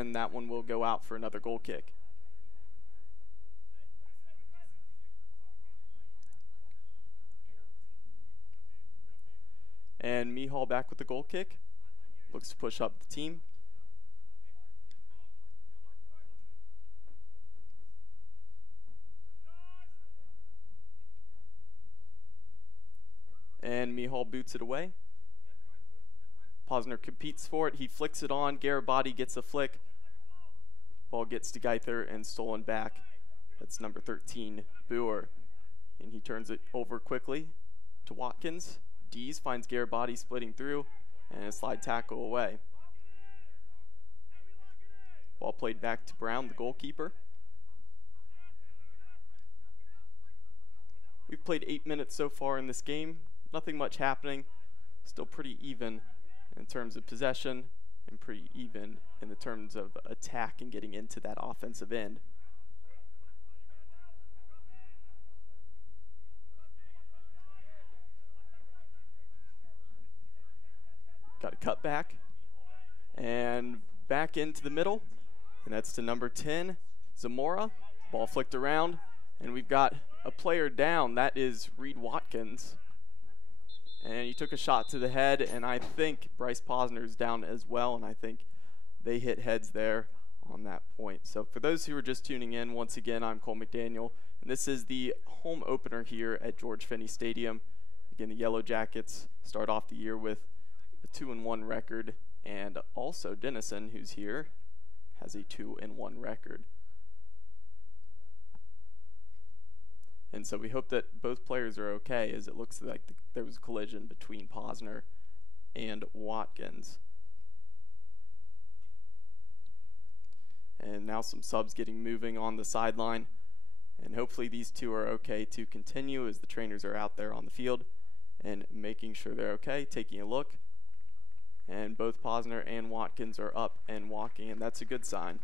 and that one will go out for another goal kick. And Mihal back with the goal kick. Looks to push up the team. And Mihal boots it away. Posner competes for it. He flicks it on. Garabati gets a flick. Ball gets to Geither and stolen back. That's number 13, Boer. And he turns it over quickly to Watkins. Dees finds Garabati splitting through, and a slide tackle away. Ball played back to Brown, the goalkeeper. We've played 8 minutes so far in this game. Nothing much happening. Still pretty even in terms of possession and pretty even in the terms of attack and getting into that offensive end. Got a cut back and back into the middle, and that's to number 10, Zamora. Ball flicked around, and we've got a player down. That is Reed Watkins, and he took a shot to the head, and I think Bryce Posner's down as well, and I think they hit heads there on that point. So for those who are just tuning in, once again, I'm Cole McDaniel, and this is the home opener here at George Finnie Stadium. Again, the Yellow Jackets start off the year with a 2-1 record, and also Denison, who's here, has a 2-1 record. And so we hope that both players are okay, as it looks like there was a collision between Posner and Watkins. And now some subs getting moving on the sideline, and hopefully these two are okay to continue as the trainers are out there on the field and making sure they're okay, taking a look. And both Posner and Watkins are up and walking, and that's a good sign.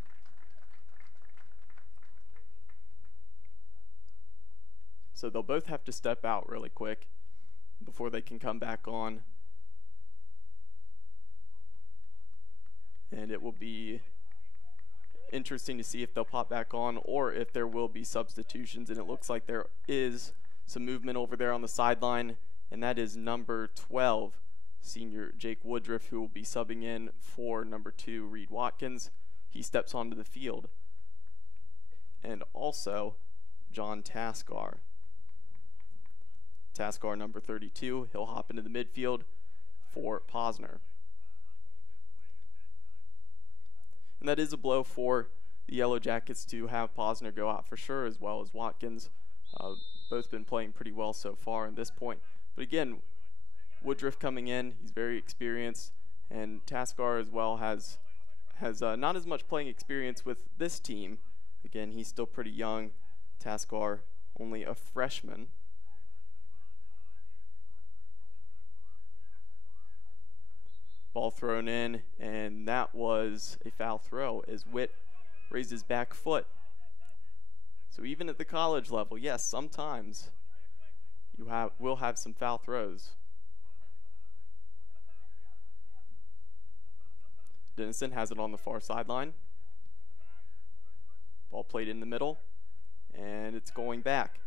So they'll both have to step out really quick before they can come back on. And it will be interesting to see if they'll pop back on or if there will be substitutions. And it looks like there is some movement over there on the sideline, and that is number 12. Senior Jake Woodruff, who will be subbing in for number 2, Reed Watkins. He steps onto the field. And also John Taskar. Taskar, number 32, he'll hop into the midfield for Posner. And that is a blow for the Yellow Jackets to have Posner go out for sure, as well as Watkins. Both been playing pretty well so far at this point. But again, Woodruff coming in, he's very experienced, and Taskar as well has not as much playing experience with this team. Again, he's still pretty young. Taskar, only a freshman. Ball thrown in, and that was a foul throw as Witt raised his back foot. So even at the college level, yes, sometimes you will have some foul throws. Denison has it on the far sideline. Ball played in the middle, and it's going back.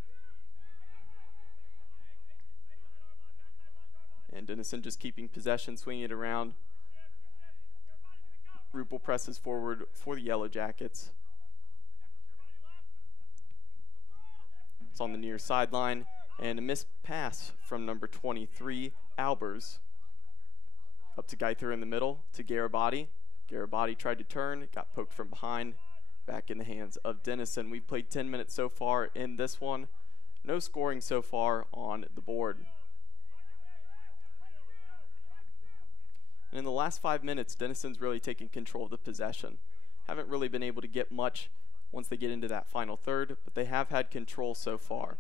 And Denison just keeping possession, swinging it around. Rupel presses forward for the Yellow Jackets. It's on the near sideline, and a missed pass from number 23, Albers. Up to Geither in the middle, to Garabati. Garabati tried to turn, got poked from behind, back in the hands of Denison. We've played 10 minutes so far in this one. No scoring so far on the board. And in the last 5 minutes, Denison's really taken control of the possession. Haven't really been able to get much once they get into that final third, but they have had control so far.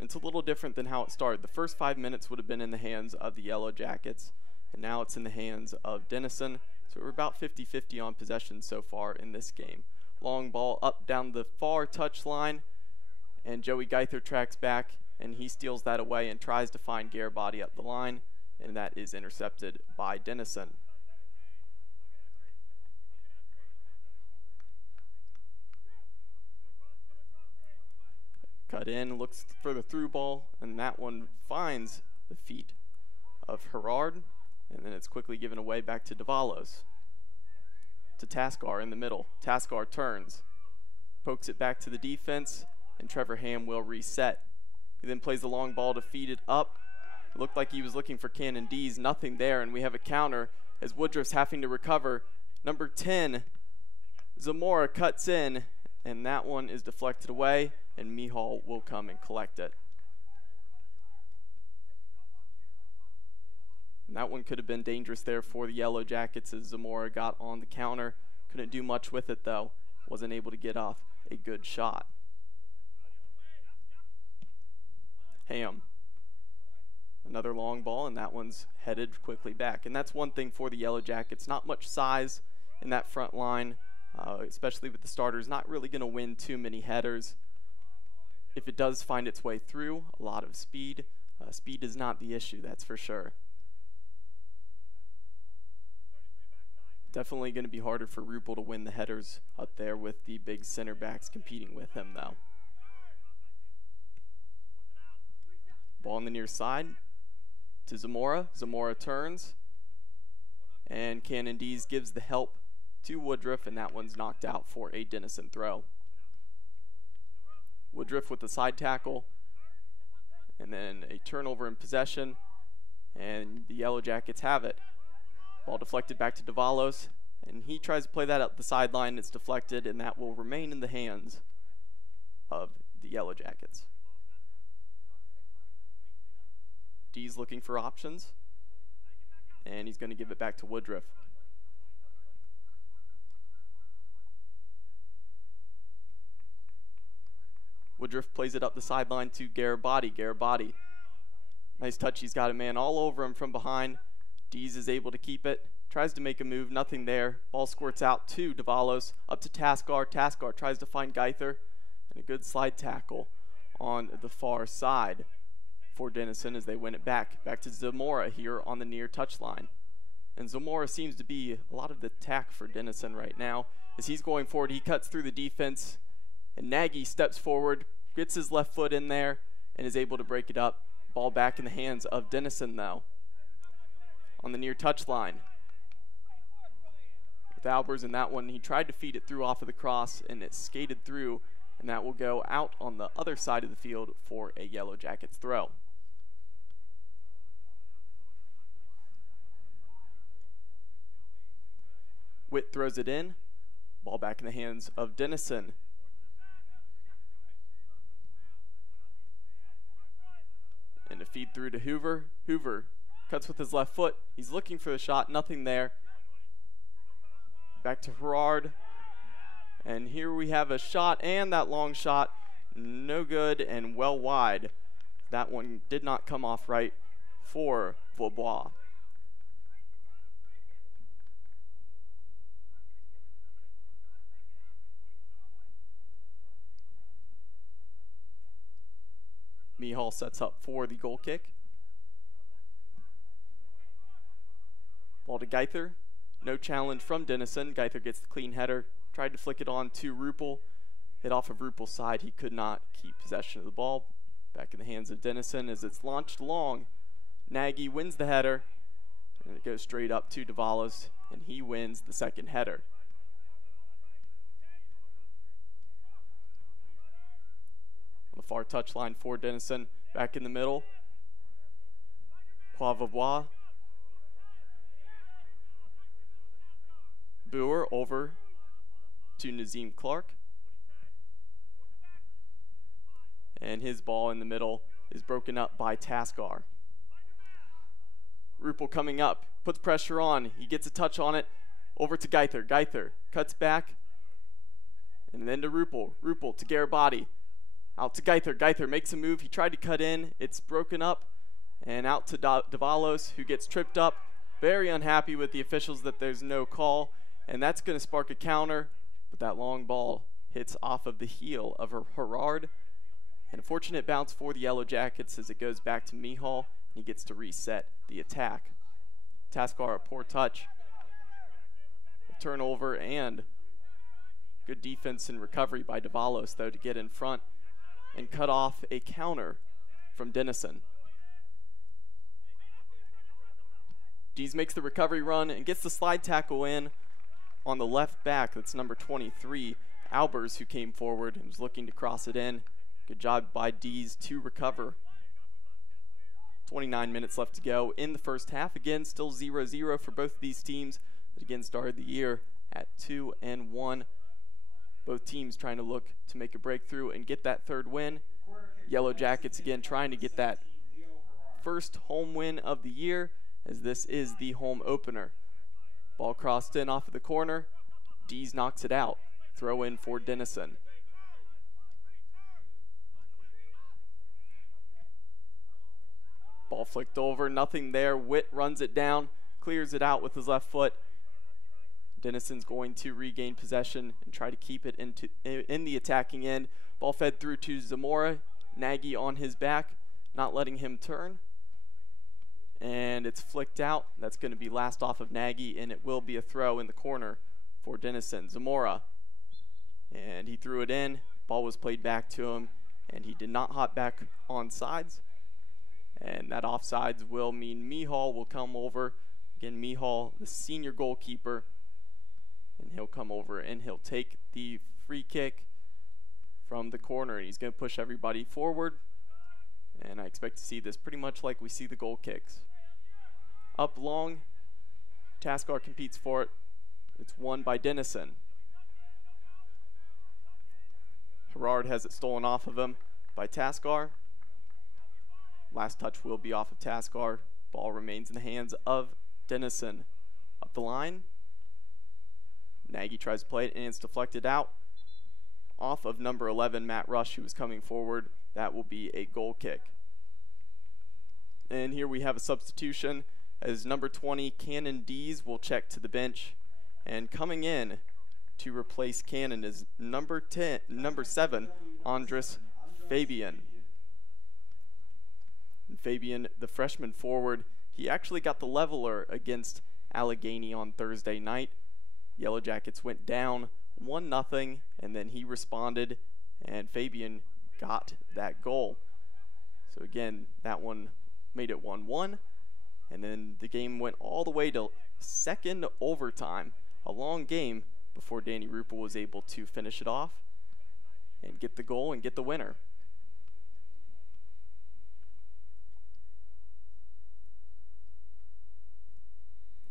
It's a little different than how it started. The first 5 minutes would have been in the hands of the Yellow Jackets, and now it's in the hands of Denison. So we're about 50-50 on possession so far in this game. Long ball up down the far touchline, and Joey Geither tracks back, and he steals that away and tries to find Garabati up the line, and that is intercepted by Denison. it in, looks for the through ball, and that one finds the feet of Herard, and then it's quickly given away back to Davalos. To Taskar in the middle. Taskar turns, pokes it back to the defense, and Trevor Ham will reset. He then plays the long ball to feed it up. It looked like he was looking for Cannon D's, nothing there, and we have a counter as Woodruff's having to recover. Number 10, Zamora cuts in, and that one is deflected away, and Mihal will come and collect it. And that one could have been dangerous there for the Yellow Jackets as Zamora got on the counter. Couldn't do much with it though. Wasn't able to get off a good shot. Ham. Another long ball, and that one's headed quickly back. And that's one thing for the Yellow Jackets. Not much size in that front line, especially with the starters. Not really going to win too many headers. If it does find its way through, a lot of speed. Speed is not the issue, that's for sure. Definitely going to be harder for Ruppel to win the headers up there with the big center backs competing with him, though. Ball on the near side to Zamora. Zamora turns, and Cannon D's gives the help to Woodruff, and that one's knocked out for a Denison throw. Woodruff with the side tackle, and then a turnover in possession, and the Yellow Jackets have it. Ball deflected back to Davalos, and he tries to play that up the sideline. It's deflected, and that will remain in the hands of the Yellow Jackets. D's looking for options, and he's going to give it back to Woodruff. Woodruff plays it up the sideline to Garibaldi. Garibaldi, nice touch. He's got a man all over him from behind. Dees is able to keep it, tries to make a move, nothing there. Ball squirts out to Davalos, up to Taskar. Taskar tries to find Geither, and a good slide tackle on the far side for Denison as they win it back to Zamora here on the near touchline. And Zamora seems to be a lot of the attack for Denison right now. As he's going forward, he cuts through the defense, and Nagy steps forward, gets his left foot in there, and is able to break it up. Ball back in the hands of Denison, though. On the near touchline. With Albers in that one, he tried to feed it through off of the cross, and it skated through, and that will go out on the other side of the field for a Yellow Jackets throw. Witt throws it in. Ball back in the hands of Denison. And a feed through to Hoover. Hoover cuts with his left foot. He's looking for the shot. Nothing there. Back to Herard. And here we have a shot, and that long shot. No good and well wide. That one did not come off right for Vaubois. Mihal sets up for the goal kick. Ball to Geither. No challenge from Denison. Geither gets the clean header. Tried to flick it on to Ruppel. Hit off of Ruppel's side. He could not keep possession of the ball. Back in the hands of Denison as it's launched long. Nagy wins the header. And it goes straight up to Davalos, and he wins the second header. The far touchline for Denison. Back in the middle. Poivavois. Boer over to Nazim Clark. And his ball in the middle is broken up by Taskar. Ruppel coming up, puts pressure on. He gets a touch on it. Over to Geither. Geither cuts back. And then to Ruppel. Ruppel to Garibaldi. Out to Geither. Geither makes a move. He tried to cut in. It's broken up. And out to Davalos, who gets tripped up. Very unhappy with the officials that there's no call. And that's going to spark a counter. But that long ball hits off of the heel of Herard. And a fortunate bounce for the Yellow Jackets as it goes back to Mihal. And he gets to reset the attack. Taskar, a poor touch. A turnover and good defense and recovery by Davalos, though, to get in front. and cut off a counter from Denison. Dees makes the recovery run and gets the slide tackle in on the left back. That's number 23, Albers, who came forward and was looking to cross it in. Good job by Dees to recover. 29 minutes left to go in the first half. Again, still 0-0 for both of these teams that again started the year at 2-1. Both teams trying to look to make a breakthrough and get that third win. Yellow Jackets again trying to get that first home win of the year, as this is the home opener. Ball crossed in off of the corner. Dees knocks it out. Throw in for Denison. Ball flicked over, nothing there. Witt runs it down, clears it out with his left foot. Denison's going to regain possession and try to keep it in the attacking end. Ball fed through to Zamora. Nagy on his back, not letting him turn. And it's flicked out. That's going to be last off of Nagy, and it will be a throw in the corner for Denison. Zamora, and he threw it in. Ball was played back to him, and he did not hop back on sides. And that offsides will mean Mihal will come over. Again, Mihal, the senior goalkeeper, and he'll come over and he'll take the free kick from the corner, and he's going to push everybody forward. And I expect to see this pretty much like we see the goal kicks. Up long, Taskar competes for it. It's won by Denison. Herard has it stolen off of him by Taskar. Last touch will be off of Taskar. Ball remains in the hands of Denison. Up the line. Nagy tries to play it, and it's deflected out off of number 11, Matt Rush, who was coming forward. That will be a goal kick. And here we have a substitution, as number 20, Cannon Dees, will check to the bench. And coming in to replace Cannon is number 7, Andres Fabian. And Fabian, the freshman forward, he actually got the leveler against Allegheny on Thursday night. Yellow Jackets went down 1-0, and then he responded, and Fabian got that goal. So again, that one made it 1-1, and then the game went all the way to second overtime. A long game before Danny Rupel was able to finish it off and get the goal and get the winner.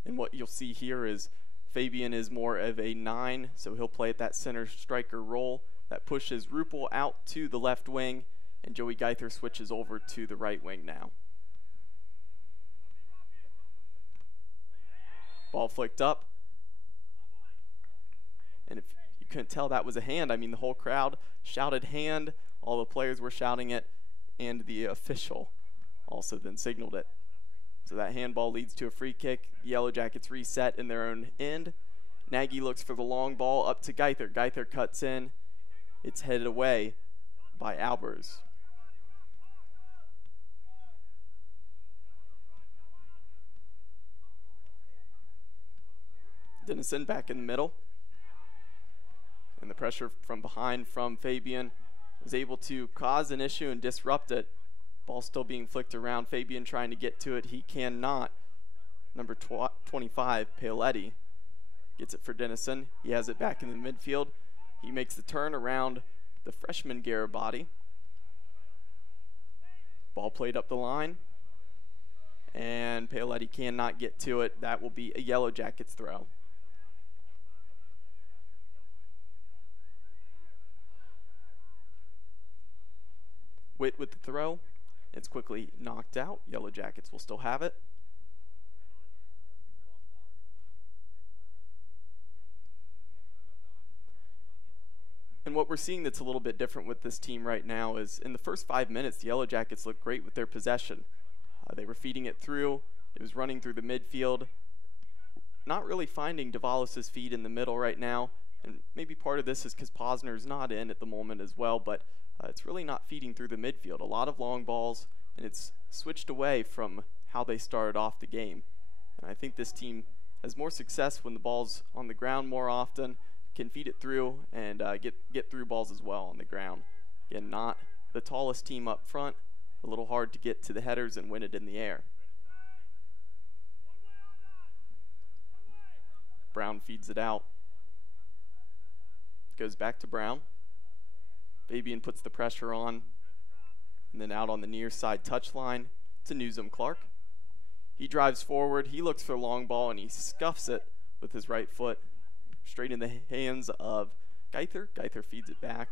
And what you'll see here is Fabian is more of a 9, so he'll play at that center striker role. That pushes Rupel out to the left wing, and Joey Geither switches over to the right wing now. Ball flicked up. And if you couldn't tell that was a hand, I mean, the whole crowd shouted hand. All the players were shouting it, and the official also then signaled it. So that handball leads to a free kick. The Yellow Jackets reset in their own end. Nagy looks for the long ball up to Geither. Geither cuts in. It's headed away by Albers. Denison back in the middle. And the pressure from behind from Fabian was able to cause an issue and disrupt it. Ball still being flicked around. Fabian trying to get to it. He cannot. Number 25, Paoletti, gets it for Denison. He has it back in the midfield. He makes the turn around the freshman Garibaldi. Ball played up the line. And Paoletti cannot get to it. That will be a Yellow Jackets throw. Witt with the throw. It's quickly knocked out. Yellow Jackets will still have it. And what we're seeing that's a little bit different with this team right now is in the first 5 minutes, the Yellow Jackets looked great with their possession. They were feeding it through. It was running through the midfield. Not really finding Davalos' feed in the middle right now. And maybe part of this is because Posner's not in at the moment as well, but it's really not feeding through the midfield. A lot of long balls, and it's switched away from how they started off the game. And I think this team has more success when the ball's on the ground more often, can feed it through, and get through balls as well on the ground. Again, not the tallest team up front, a little hard to get to the headers and win it in the air. Brown feeds it out. Goes back to Brown. Fabian puts the pressure on. And then out on the near side touchline to Newsom Clark. He drives forward. He looks for a long ball and he scuffs it with his right foot straight in the hands of Geither. Geither feeds it back.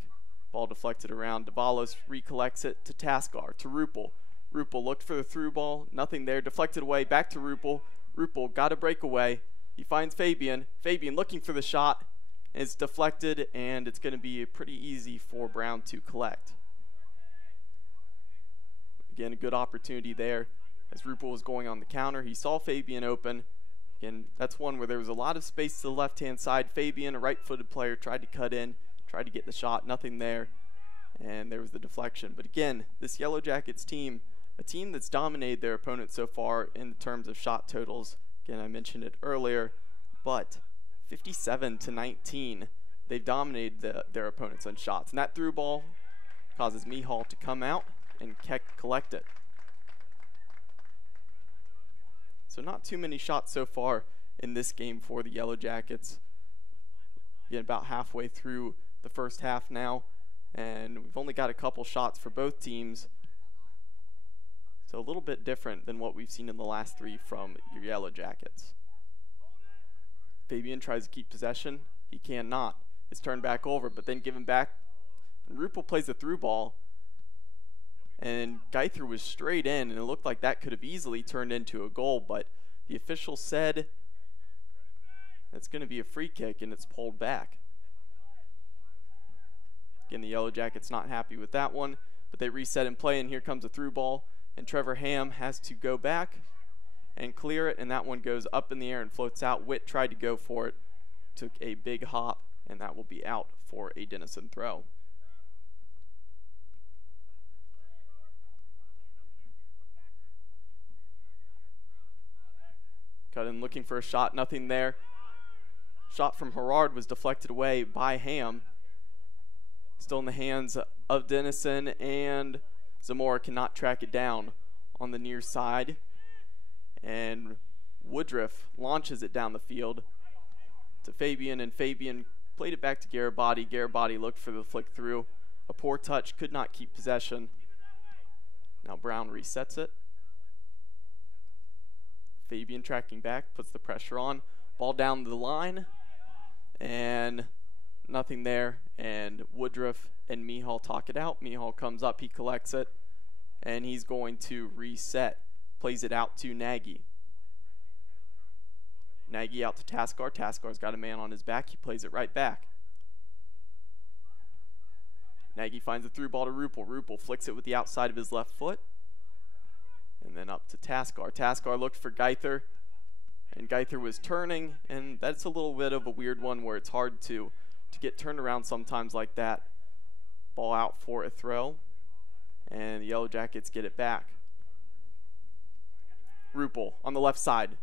Ball deflected around. Davalos recollects it to Taskar, to Ruppel. Ruppel looked for the through ball. Nothing there. Deflected away. Back to Ruppel. Ruppel got a breakaway. He finds Fabian. Fabian looking for the shot. It's deflected, and it's going to be pretty easy for Brown to collect. Again, a good opportunity there. As Ruppel was going on the counter, he saw Fabian open. Again, that's one where there was a lot of space to the left-hand side. Fabian, a right-footed player, tried to cut in, tried to get the shot. Nothing there, and there was the deflection. But again, this Yellow Jackets team, a team that's dominated their opponent so far in terms of shot totals. Again, I mentioned it earlier, but 57-19, they've dominated their opponents on shots. And that through ball causes Mihal to come out and collect it. So not too many shots so far in this game for the Yellow Jackets. Again, about halfway through the first half now, and we've only got a couple shots for both teams. So a little bit different than what we've seen in the last three from your Yellow Jackets. Fabian tries to keep possession. He cannot. It's turned back over, but then given back. And Ruppel plays the through ball. And Geither was straight in, and it looked like that could have easily turned into a goal, but the official said it's going to be a free kick, and it's pulled back. Again, the Yellow Jackets not happy with that one, but they reset and play, and here comes a through ball, and Trevor Ham has to go back and clear it, and that one goes up in the air and floats out. Witt tried to go for it, took a big hop, and that will be out for a Denison throw. Cut in looking for a shot, nothing there. Shot from Herard was deflected away by Ham. Still in the hands of Denison, and Zamora cannot track it down on the near side. And Woodruff launches it down the field to Fabian, and Fabian played it back to Garibaldi. Garibaldi looked for the flick through. A poor touch, could not keep possession. Now Brown resets it. Fabian tracking back, puts the pressure on. Ball down the line, and nothing there. And Woodruff and Mihal talk it out. Mihal comes up, he collects it, and he's going to reset. Plays it out to Nagy. Nagy out to Taskar. Taskar's got a man on his back. He plays it right back. Nagy finds a through ball to Ruppel. Ruppel flicks it with the outside of his left foot. And then up to Taskar. Taskar looked for Geither, and Geither was turning, and that's a little bit of a weird one where it's hard to get turned around sometimes like that. Ball out for a throw, and the Yellow Jackets get it back. Ruppel on the left side,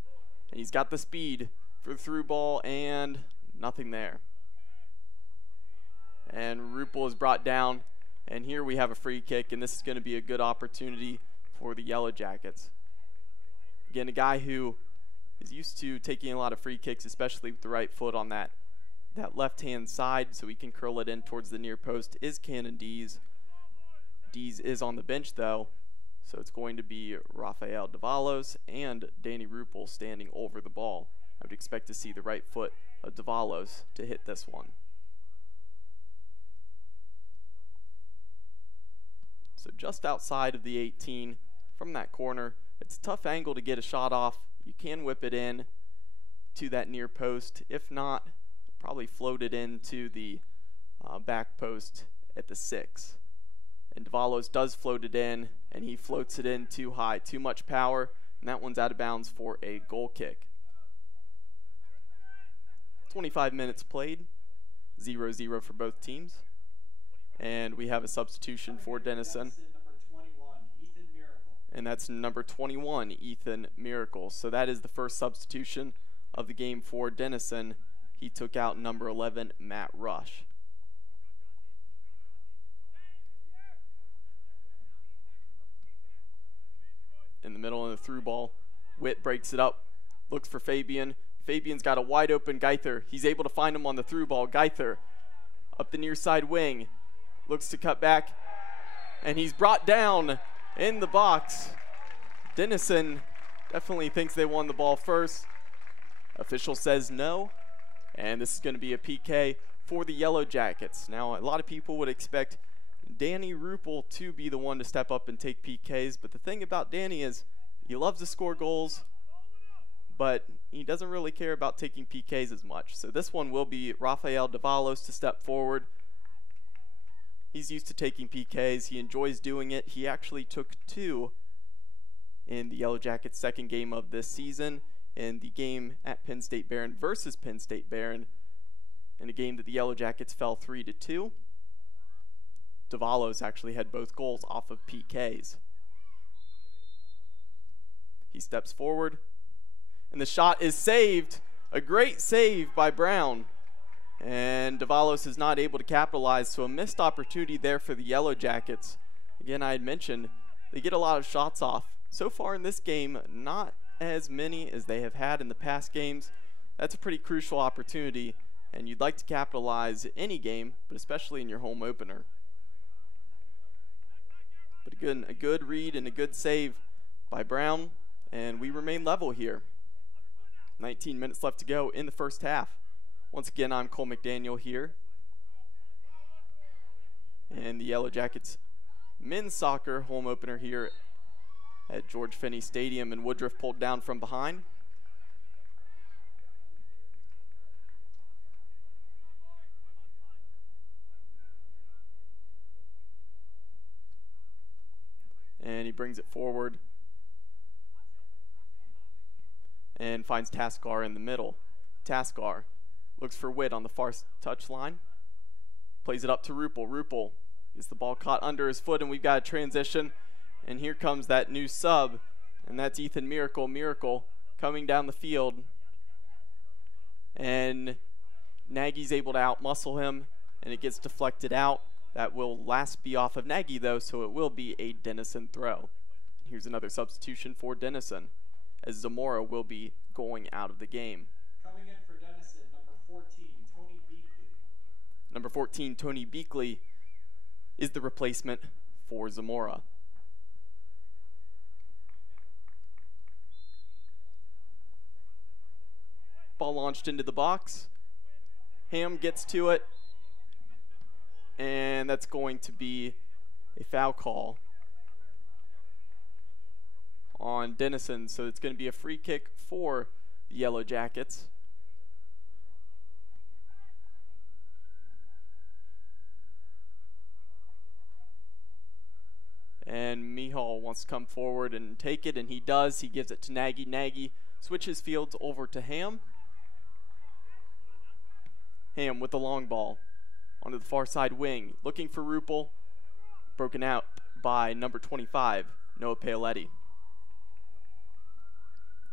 and he's got the speed for the through ball, and nothing there. And Ruppel is brought down, and here we have a free kick, and this is going to be a good opportunity for the Yellow Jackets. Again, a guy who is used to taking a lot of free kicks, especially with the right foot on that left-hand side, so he can curl it in towards the near post, is Cannon Dees. Dees is on the bench, though, so it's going to be Rafael Davalos and Danny Ruppel standing over the ball. I would expect to see the right foot of Davalos to hit this one. So just outside of the 18 from that corner. It's a tough angle to get a shot off. You can whip it in to that near post. If not, probably float it into the back post at the 6. And Davalos does float it in, and he floats it in too high. Too much power, and that one's out of bounds for a goal kick. 25 minutes played, 0-0 for both teams. And we have a substitution for Denison. And that's number 21, Ethan Miracle. So that is the first substitution of the game for Denison. He took out number 11, Matt Rush. in the middle and the through ball. Witt breaks it up, looks for Fabian. Fabian's got a wide open Geither. He's able to find him on the through ball. Geither up the near side wing, looks to cut back, and he's brought down in the box. Denison definitely thinks they won the ball first. Official says no, and this is going to be a PK for the Yellow Jackets. Now, a lot of people would expect Danny Ruppel to be the one to step up and take PKs, but the thing about Danny is he loves to score goals, but he doesn't really care about taking PKs as much. So this one will be Rafael Davalos to step forward. He's used to taking PKs. He enjoys doing it. He actually took 2 in the Yellow Jackets' second game of this season, in the game at Penn State Barron versus Penn State Barron, in a game that the Yellow Jackets fell 3-2. Davalos actually had both goals off of PKs. He steps forward, and the shot is saved. A great save by Brown. And Davalos is not able to capitalize, so a missed opportunity there for the Yellow Jackets. Again, I had mentioned they get a lot of shots off. So far in this game, not as many as they have had in the past games. That's a pretty crucial opportunity, and you'd like to capitalize any game, but especially in your home opener. But again, a good read and a good save by Brown, and we remain level here. 19 minutes left to go in the first half. Once again, I'm Cole McDaniel here. And the Yellow Jackets men's soccer home opener here at George Finnie Stadium, and Woodruff pulled down from behind. And he brings it forward and finds Taskar in the middle. Taskar looks for Witt on the far touch line. Plays it up to Ruppel. Ruppel gets the ball caught under his foot, and we've got a transition. And here comes that new sub, and that's Ethan Miracle. Miracle coming down the field. And Nagy's able to outmuscle him, and it gets deflected out. That will last be off of Nagy, though, so it will be a Denison throw. Here's another substitution for Denison, as Zamora will be going out of the game. Coming in for Denison, number 14, Tony Beakley. Number 14, Tony Beakley, is the replacement for Zamora. Ball launched into the box. Ham gets to it, and that's going to be a foul call on Denison, so it's going to be a free kick for the Yellow Jackets. And Mihal wants to come forward and take it, and he does. He gives it to Nagy. Nagy switches fields over to Ham. Ham with the long ball onto the far side wing, looking for Ruppel. Broken out by number 25, Noah Paoletti.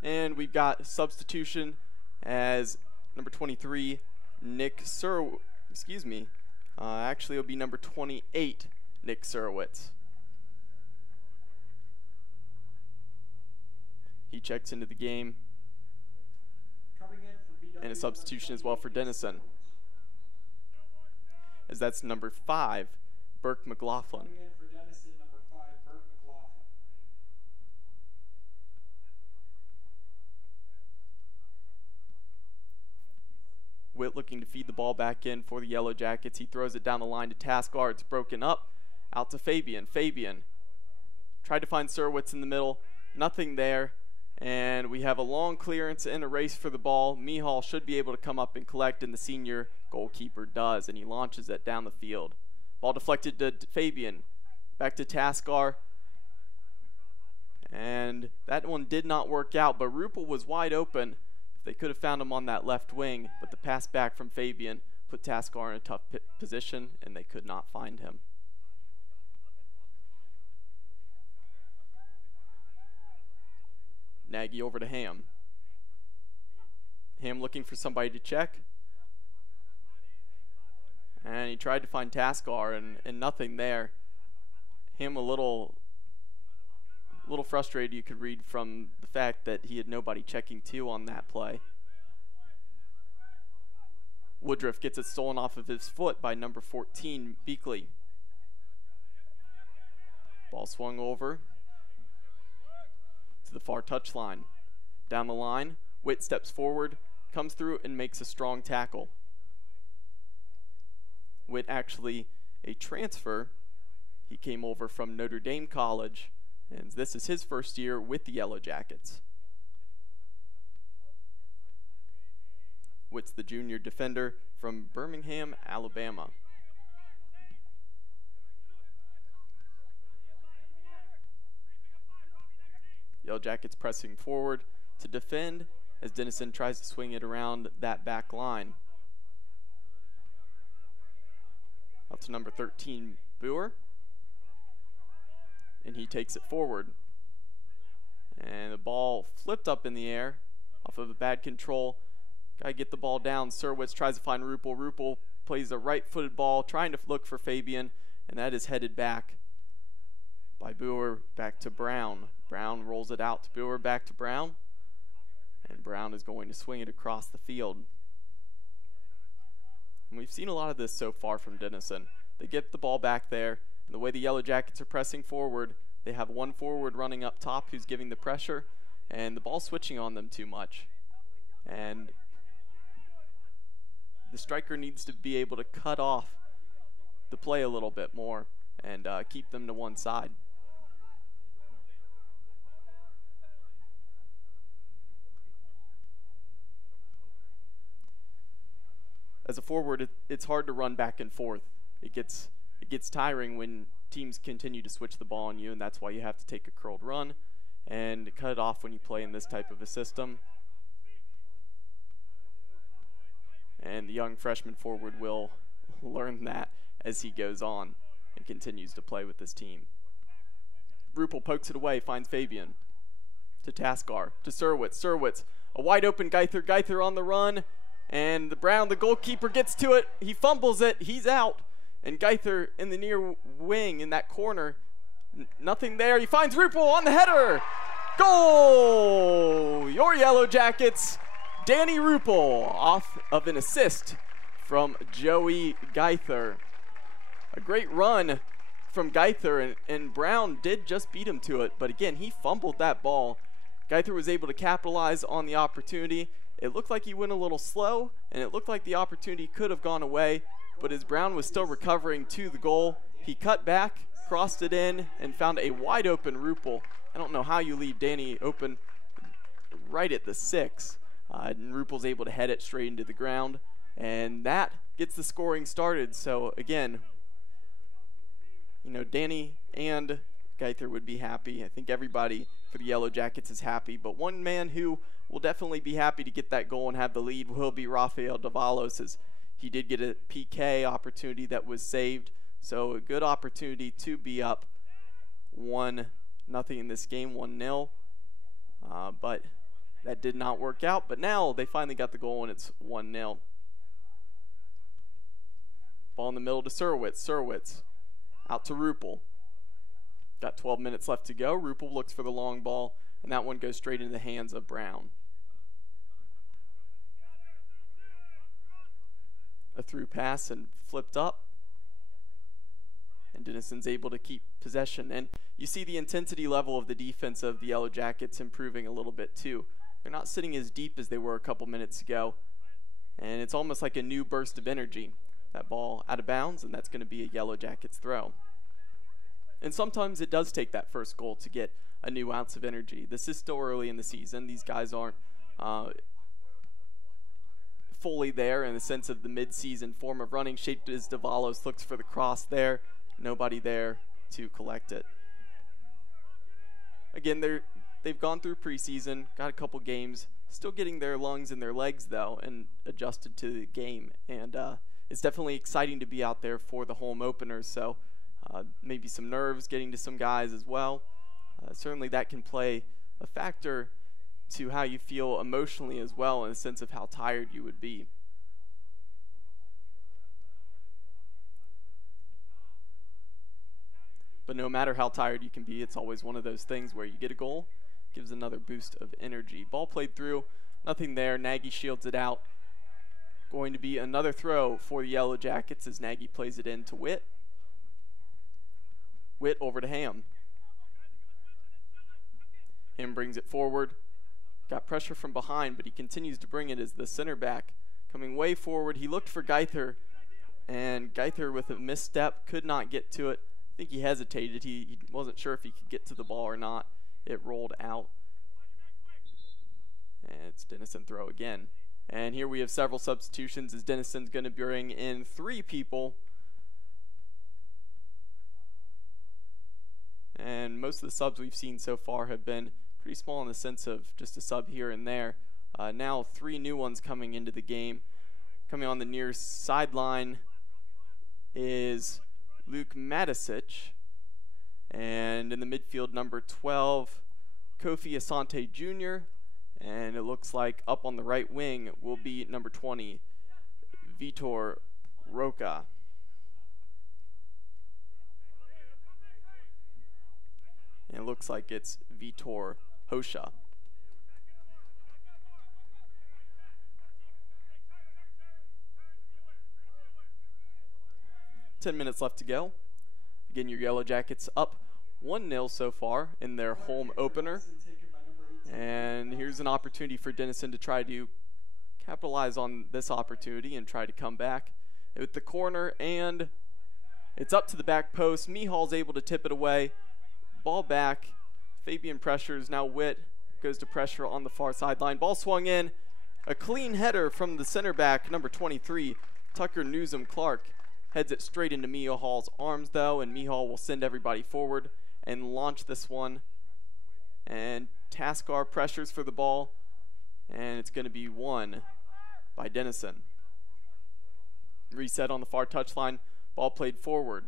And we've got substitution as number 23, Nick actually it'll be number 28, Nick Surowitz. He checks into the game. And a substitution as well for Denison, as that's number 5, Burke McLaughlin. Coming in for Denison, number 5, Burke McLaughlin. Witt looking to feed the ball back in for the Yellow Jackets. He throws it down the line to Taskar. It's broken up, out to Fabian. Fabian tried to find Surowitz in the middle. Nothing there. And we have a long clearance and a race for the ball. Mihal should be able to come up and collect, and the senior goalkeeper does, and he launches it down the field. Ball deflected to Fabian. Back to Taskar. And that one did not work out, but Ruppel was wide open. They could have found him on that left wing, but the pass back from Fabian put Taskar in a tough position, and they could not find him. Nagy over to Ham. Ham looking for somebody to check. And he tried to find Taskar, and nothing there. Ham a little A little frustrated, you could read from the fact that he had nobody checking two on that play. Woodruff gets it stolen off of his foot by number 14, Beakley. Ball swung over to the far touchline. Down the line, Witt steps forward, comes through, and makes a strong tackle. Witt actually a transfer. He came over from Notre Dame College, and this is his first year with the Yellow Jackets. Witt's the junior defender from Birmingham, Alabama. Yellow Jackets pressing forward to defend as Denison tries to swing it around that back line. Up to number 13, Boer. And he takes it forward. And the ball flipped up in the air off of a bad control. Gotta get the ball down. Surwitz tries to find Ruppel. Ruppel plays a right-footed ball, trying to look for Fabian, and that is headed back by Boer back to Brown. Brown rolls it out to Boer, back to Brown, and Brown is going to swing it across the field. And we've seen a lot of this so far from Denison. They get the ball back there, and the way the Yellow Jackets are pressing forward, they have one forward running up top who's giving the pressure, and the ball's switching on them too much. And the striker needs to be able to cut off the play a little bit more and keep them to one side. As a forward, it's hard to run back and forth. It gets tiring when teams continue to switch the ball on you, and that's why you have to take a curled run and cut it off when you play in this type of a system. And the young freshman forward will learn that as he goes on and continues to play with this team. Ruppel pokes it away, finds Fabian. To Taskar, to Surwitz. Surwitz, a wide open Geither. Geither on the run. And the goalkeeper, gets to it. He fumbles it. He's out. And Geither in the near wing in that corner. Nothing there. He finds Ruppel on the header. Goal! Your Yellow Jackets. Danny Ruppel off of an assist from Joey Geither. A great run from Geither, and Brown did just beat him to it. But again, he fumbled that ball. Geither was able to capitalize on the opportunity. It looked like he went a little slow, and it looked like the opportunity could have gone away, but as Brown was still recovering to the goal, he cut back, crossed it in, and found a wide open Ruppel. I don't know how you leave Danny open right at the 6. And Ruppel's able to head it straight into the ground, and that gets the scoring started. So again, you know, Danny and Geither would be happy. I think everybody for the Yellow Jackets is happy, but one man who will definitely be happy to get that goal and have the lead will be Rafael Davalos, as he did get a PK opportunity that was saved. So a good opportunity to be up 1-0 in this game, 1-0. But that did not work out. But now they finally got the goal, and it's 1-0. Ball in the middle to Surwitz. Surwitz out to Ruppel. Got 12 minutes left to go. Ruppel looks for the long ball, and that one goes straight into the hands of Brown. A through pass and flipped up. And Denison's able to keep possession. And you see the intensity level of the defense of the Yellow Jackets improving a little bit too. They're not sitting as deep as they were a couple minutes ago. And it's almost like a new burst of energy. That ball out of bounds, and that's going to be a Yellow Jackets throw. And sometimes it does take that first goal to get a new ounce of energy. This is still early in the season. These guys aren't fully there in the sense of the mid-season form of running. Shaped as Davalos looks for the cross there. Nobody there to collect it. Again, they've gone through preseason, got a couple games, still getting their lungs and their legs though, and adjusted to the game. And it's definitely exciting to be out there for the home openers. So maybe some nerves getting to some guys as well. Certainly that can play a factor to how you feel emotionally as well, in a sense of how tired you would be. But no matter how tired you can be, it's always one of those things where you get a goal, gives another boost of energy. Ball played through, nothing there. Nagy shields it out. Going to be another throw for the Yellow Jackets as Nagy plays it in to Witt. Witt over to Ham. Ham brings it forward. Got pressure from behind, but he continues to bring it as the center back coming way forward. He looked for Geither, and Geither with a misstep could not get to it. I think he hesitated. He wasn't sure if he could get to the ball or not. It rolled out. And it's Denison throw again. And here we have several substitutions as Denison's going to bring in 3 people. And most of the subs we've seen so far have been pretty small in the sense of just a sub here and there. Now 3 new ones coming into the game. Coming on the near sideline is Luke Matisic. And in the midfield, number 12, Kofi Asante Jr. And it looks like up on the right wing will be number 20, Vitor Roca. And it looks like it's Vitor Hosha. 10 minutes left to go. Again, your Yellow Jackets up 1-0 so far in their home opener. And here's an opportunity for Denison to try to capitalize on this opportunity and try to come back with the corner, and it's up to the back post. Mihal's able to tip it away. Ball back. Fabian pressures. Now Witt goes to pressure on the far sideline. Ball swung in. A clean header from the center back, number 23, Tucker Newsom-Clark. Heads it straight into Mihal's arms, though, and Mihal will send everybody forward and launch this one. And Taskar pressures for the ball, and it's going to be won by Denison. Reset on the far touchline. Ball played forward.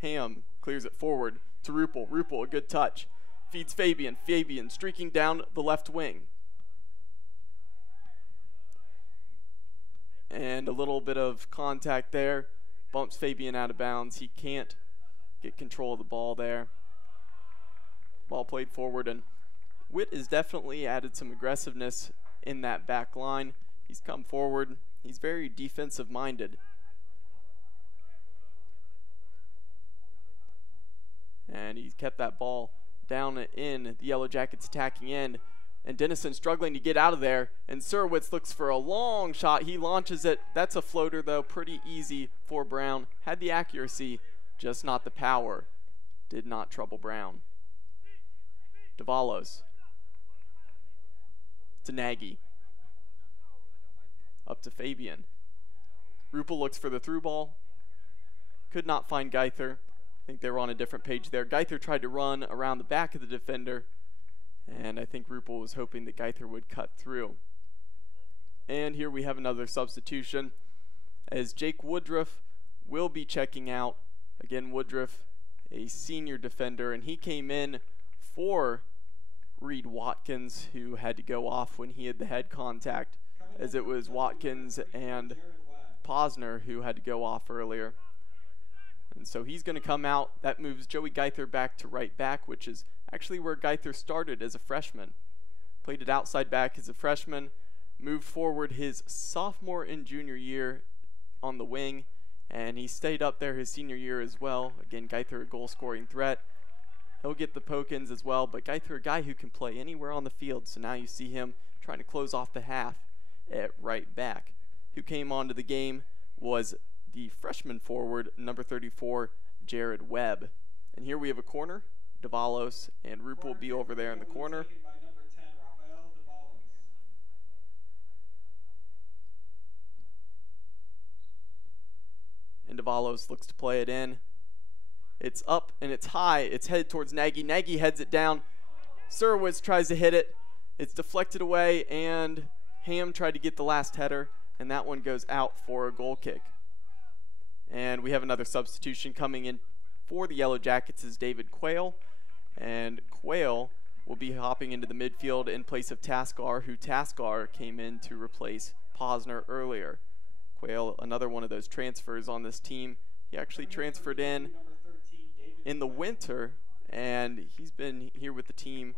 Ham clears it forward to Ruppel. Ruppel, a good touch. Feeds Fabian. Fabian streaking down the left wing. And a little bit of contact there. Bumps Fabian out of bounds. He can't get control of the ball there. Ball played forward, and Witt has definitely added some aggressiveness in that back line. He's come forward. He's very defensive minded. And he's kept that ball down in the Yellow Jackets attacking end. And Denison struggling to get out of there. And Surwitz looks for a long shot. He launches it. That's a floater, though. Pretty easy for Brown. Had the accuracy, just not the power. Did not trouble Brown. Davalos to Nagy. Up to Fabian. Ruppel looks for the through ball. Could not find Geither. I think they were on a different page there. Geither tried to run around the back of the defender, and I think Ruppel was hoping that Geither would cut through. And here we have another substitution as Jake Woodruff will be checking out. Again, Woodruff, a senior defender, and he came in for Reed Watkins, who had to go off when he had the head contact, as it was Watkins and Posner who had to go off earlier. And so he's going to come out. That moves Joey Geither back to right back, which is actually where Geither started as a freshman. Played it outside back as a freshman, moved forward his sophomore and junior year on the wing, and he stayed up there his senior year as well. Again, Geither, a goal-scoring threat. He'll get the poke-ins as well, but Geither, a guy who can play anywhere on the field, so now you see him trying to close off the half at right back. Who came onto the game was the freshman forward, number 34, Jared Webb. And here we have a corner. Davalos and Ruppel will be over there in the corner. And Davalos looks to play it in. It's up and it's high. It's headed towards Nagy. Nagy heads it down. Surwitz tries to hit it. It's deflected away, and Ham tried to get the last header, and that one goes out for a goal kick. And we have another substitution coming in for the Yellow Jackets is David Quayle. And Quayle will be hopping into the midfield in place of Taskar, who Taskar came in to replace Posner earlier. Quayle, another one of those transfers on this team. He actually transferred in in the winter, and he's been here with the team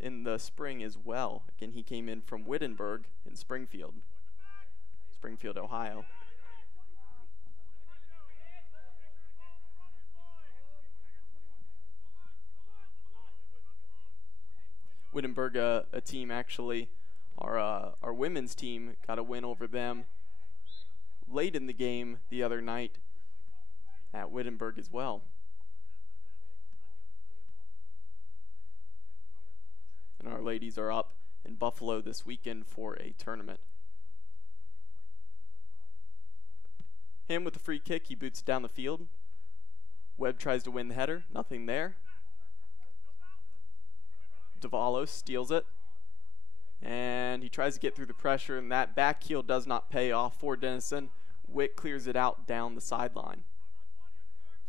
in the spring as well. Again, he came in from Wittenberg in Springfield, Ohio. Wittenberg, a team actually, our women's team got a win over them late in the game the other night at Wittenberg as well. And our ladies are up in Buffalo this weekend for a tournament. Him with the free kick, he boots down the field. Webb tries to win the header, nothing there. Davalos steals it, and he tries to get through the pressure, and that back heel does not pay off for Denison. Witt clears it out down the sideline.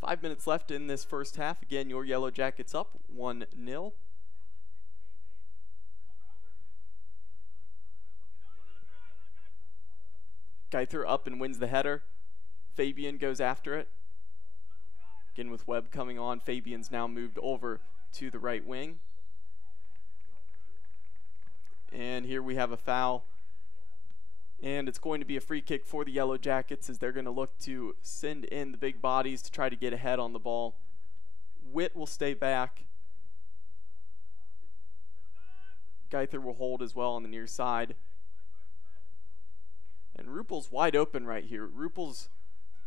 5 minutes left in this first half. Again, your Yellow Jackets up 1-0. Geither up and wins the header. Fabian goes after it. Again, with Webb coming on, Fabian's now moved over to the right wing. And here we have a foul. And it's going to be a free kick for the Yellow Jackets as they're going to look to send in the big bodies to try to get ahead on the ball. Witt will stay back. Geither will hold as well on the near side. And Ruppel's wide open right here. Ruppel's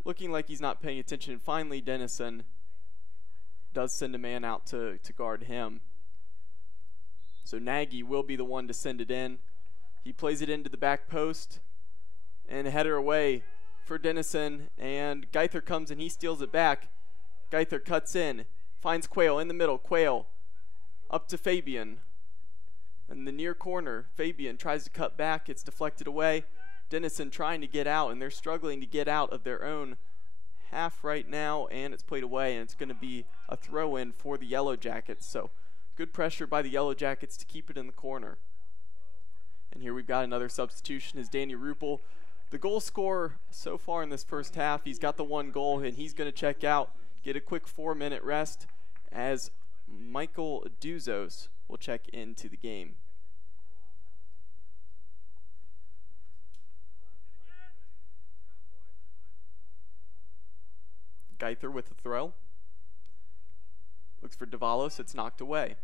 looking like he's not paying attention. And finally, Denison does send a man out to guard him. So Nagy will be the one to send it in. He plays it into the back post and a header away for Denison. And Geither comes and he steals it back. Geither cuts in, finds Quayle in the middle. Quayle up to Fabian. In the near corner, Fabian tries to cut back. It's deflected away. Denison trying to get out, and they're struggling to get out of their own half right now, and it's played away, and it's going to be a throw-in for the Yellow Jackets. So good pressure by the Yellow Jackets to keep it in the corner. And here we've got another substitution is Danny Ruppel, the goal scorer so far in this first half. He's got the one goal, and he's going to check out, get a quick 4-minute rest as Michael Duzos will check into the game. Geither with the throw. Looks for Davalos. It's knocked away.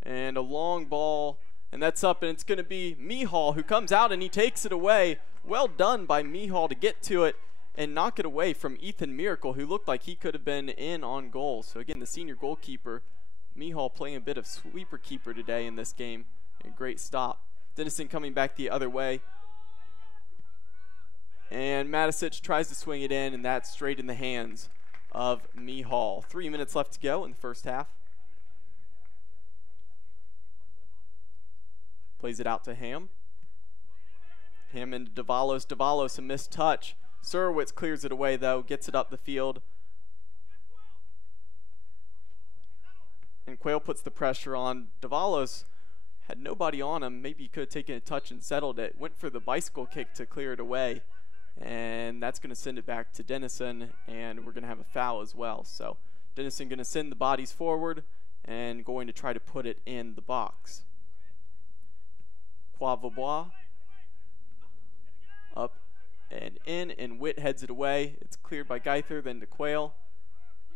And a long ball, and that's up, and it's going to be Mihal who comes out and he takes it away. Well done by Mihal to get to it and knock it away from Ethan Miracle, who looked like he could have been in on goal. So again, the senior goalkeeper, Mihal, playing a bit of sweeper keeper today in this game. A great stop. Denison coming back the other way. And Matisic tries to swing it in, and that's straight in the hands of Mihal. 3 minutes left to go in the first half. Plays it out to Ham. Ham into Davalos. Davalos, a missed touch. Surwitz clears it away, though, gets it up the field. And Quayle puts the pressure on. Davalos had nobody on him. Maybe he could have taken a touch and settled it. Went for the bicycle kick to clear it away. And that's going to send it back to Denison, and we're going to have a foul as well. So Denison going to send the bodies forward and going to try to put it in the box. Poivre up and in, and Witt heads it away. It's cleared by Geither, then to Quayle.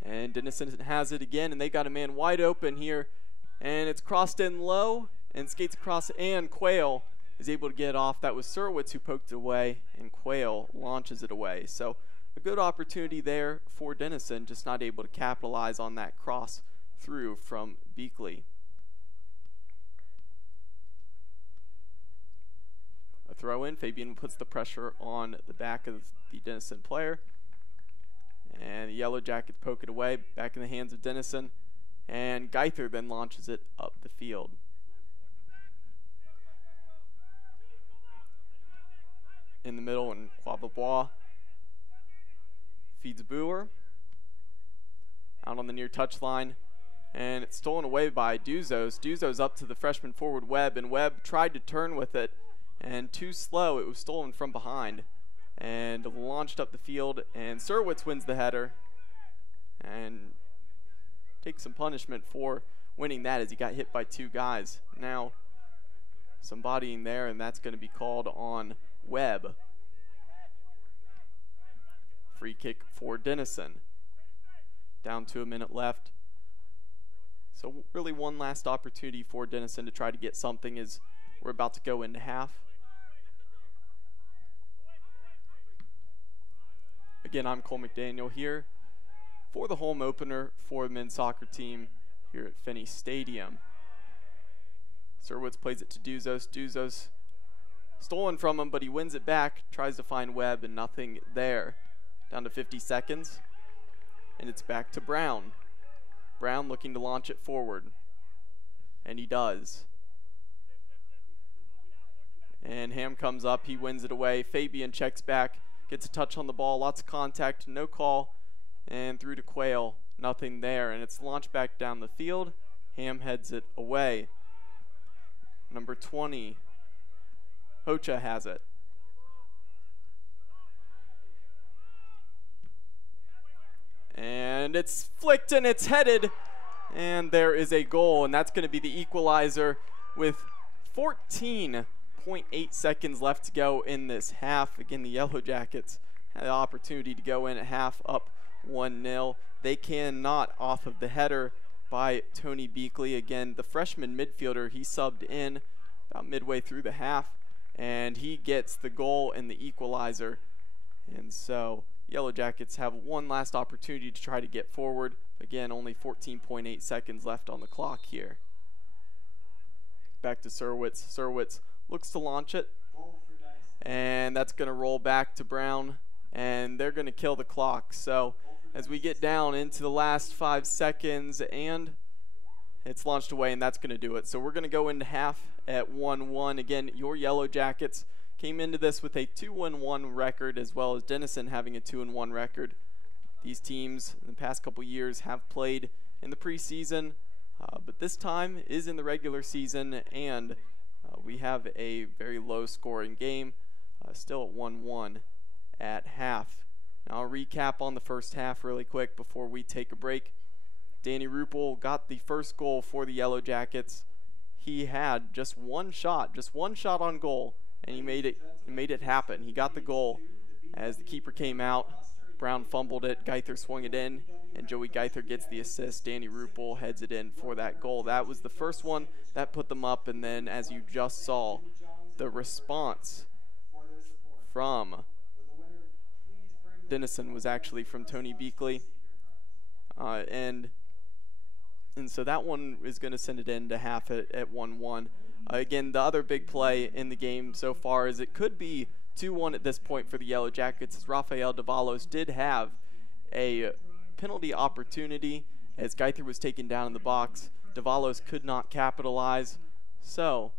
And Denison has it again, and they got a man wide open here. And it's crossed in low and skates across, and Quayle is able to get it off. That was Surwitz who poked it away, and Quayle launches it away. So a good opportunity there for Denison, just not able to capitalize on that cross through from Beakley. A throw in. Fabian puts the pressure on the back of the Denison player. And the Yellow Jackets poke it away, back in the hands of Denison. And Geither then launches it up the field. In the middle, and Poivre feeds Boer. Out on the near touchline. And it's stolen away by Duzos. Duzos up to the freshman forward Webb, and Webb tried to turn with it. And too slow, it was stolen from behind and launched up the field, and Surwitz wins the header, and take some punishment for winning that as he got hit by 2 guys. Now, some bodying there, and that's going to be called on Webb. Free kick for Denison. Down to a minute left. So really one last opportunity for Denison to try to get something as we're about to go into half. Again, I'm Cole McDaniel here for the home opener for the men's soccer team here at Finnie Stadium. Serwitz plays it to Duzos. Duzos stolen from him, but he wins it back, tries to find Webb, and nothing there. Down to 50 seconds, and it's back to Brown. Brown looking to launch it forward, and he does. And Ham comes up, he wins it away. Fabian checks back, gets a touch on the ball, lots of contact, no call, and through to Quayle, nothing there. And it's launched back down the field. Ham heads it away. Number 20, Hocha has it. And it's flicked and it's headed, and there is a goal, and that's going to be the equalizer with 14.8 seconds left to go in this half. Again, the Yellow Jackets had the opportunity to go in at half up 1-0. They cannot off of the header by Tony Beakley. Again, the freshman midfielder, he subbed in about midway through the half, and he gets the goal and the equalizer. And so Yellow Jackets have one last opportunity to try to get forward. Again, only 14.8 seconds left on the clock here. Back to Serwitz. Serwitz looks to launch it, and that's going to roll back to Brown, and they're going to kill the clock. So as we get down into the last 5 seconds, and it's launched away, and that's going to do it. So we're going to go into half at 1-1. Again, your Yellow Jackets came into this with a 2-1 record, as well as Denison having a 2-1 record. These teams in the past couple years have played in the preseason, but this time is in the regular season, and we have a very low scoring game, still at 1-1 at half. Now I'll recap on the first half really quick before we take a break. Danny Ruppel got the first goal for the Yellow Jackets. He had just one shot on goal, and he made it happen. He got the goal as the keeper came out. Brown fumbled it, Geither swung it in, and Joey Geither gets the assist. Danny Ruppel heads it in for that goal. That was the first one that put them up, and then as you just saw, the response from Denison was actually from Tony Beakley. And so that one is going to send it into half at 1-1. Again, the other big play in the game so far is it could be 2-1 at this point for the Yellow Jackets, as Rafael Davalos did have a penalty opportunity as Geither was taken down in the box. Davalos could not capitalize, so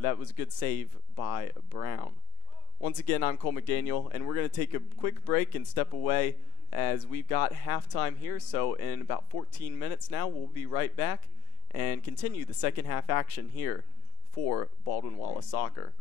that was a good save by Brown. Once again, I'm Cole McDaniel, and we're going to take a quick break and step away as we've got halftime here. So in about 14 minutes now, we'll be right back and continue the second half action here for Baldwin Wallace Soccer.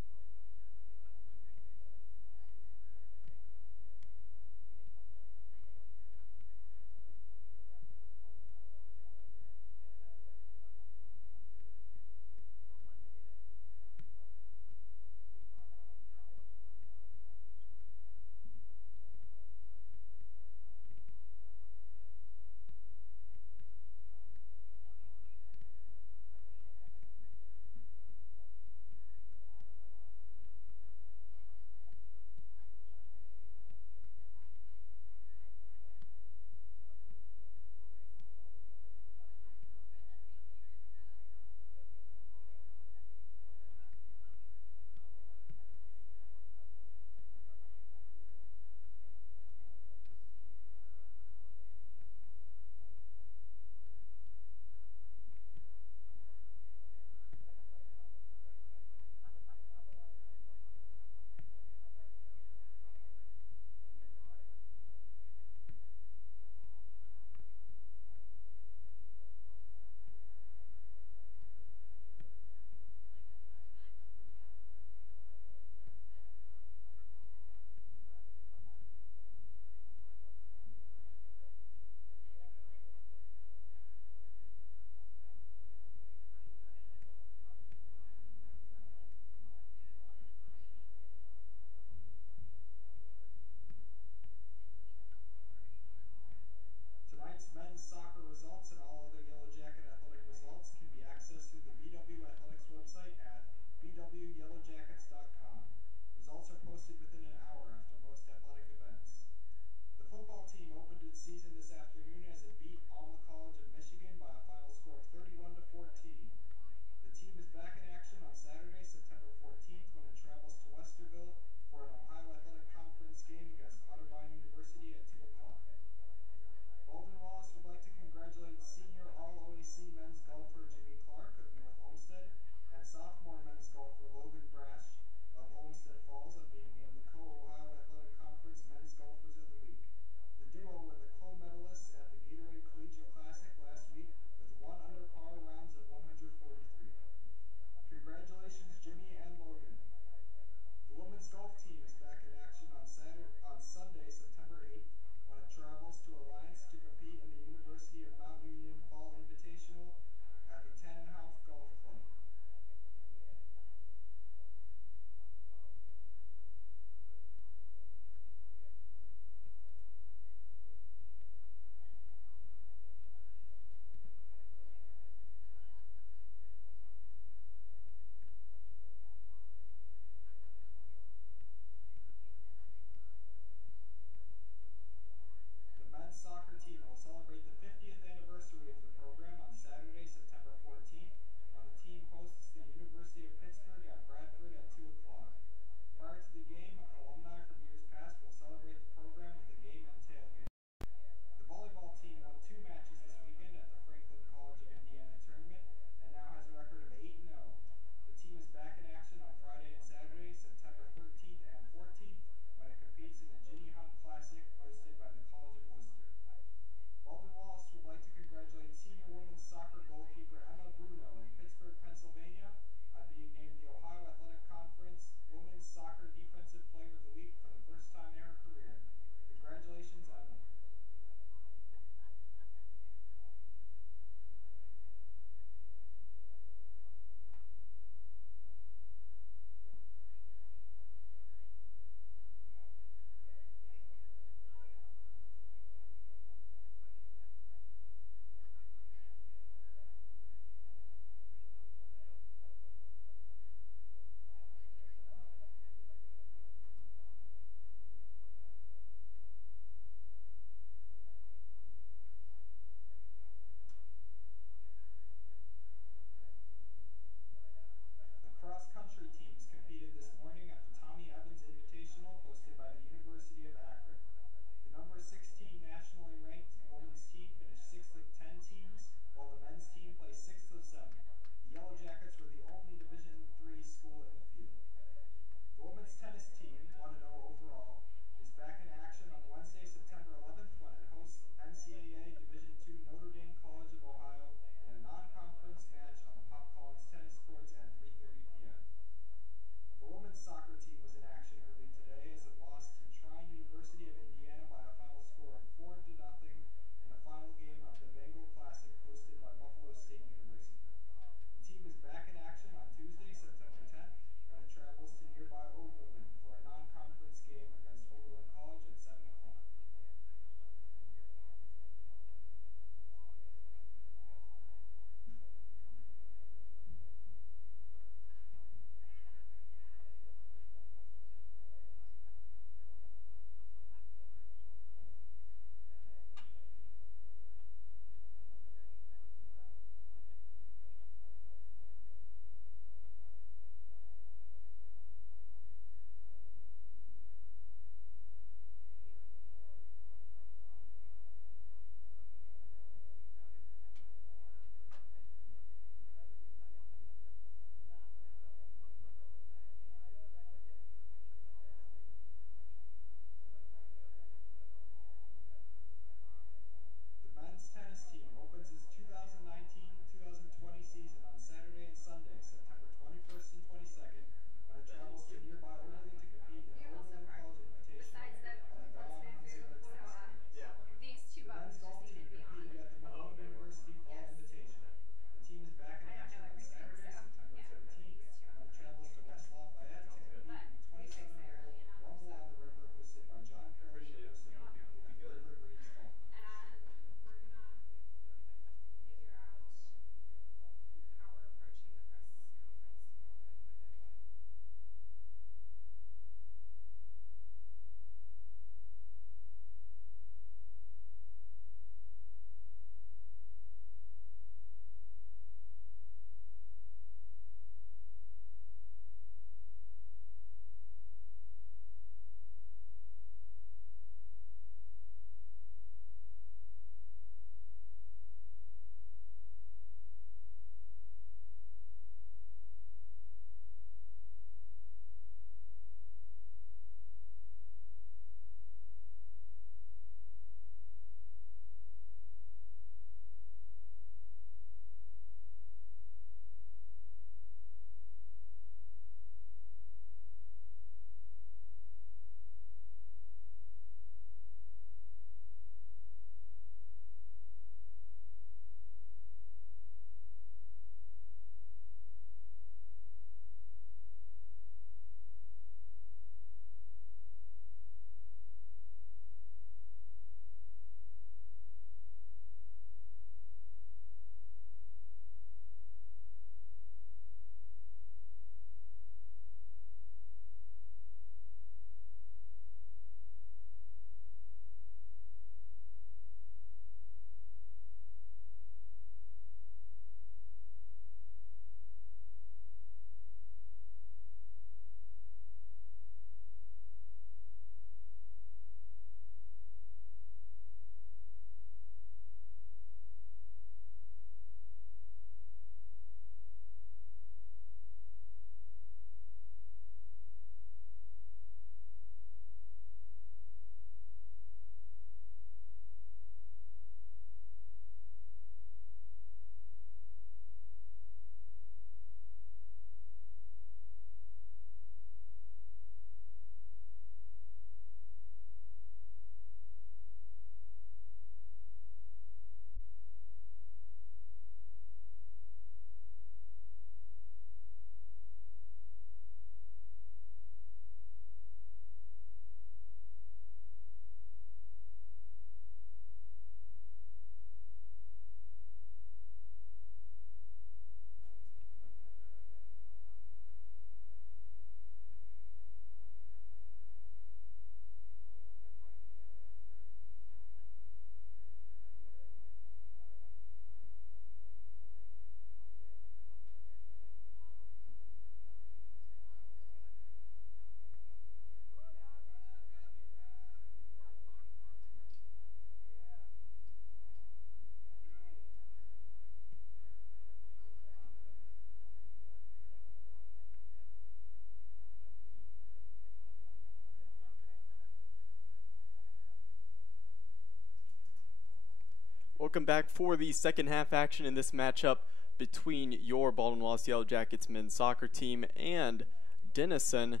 Welcome back for the second half action in this matchup between your Baldwin Wallace Yellow Jackets men's soccer team and Denison.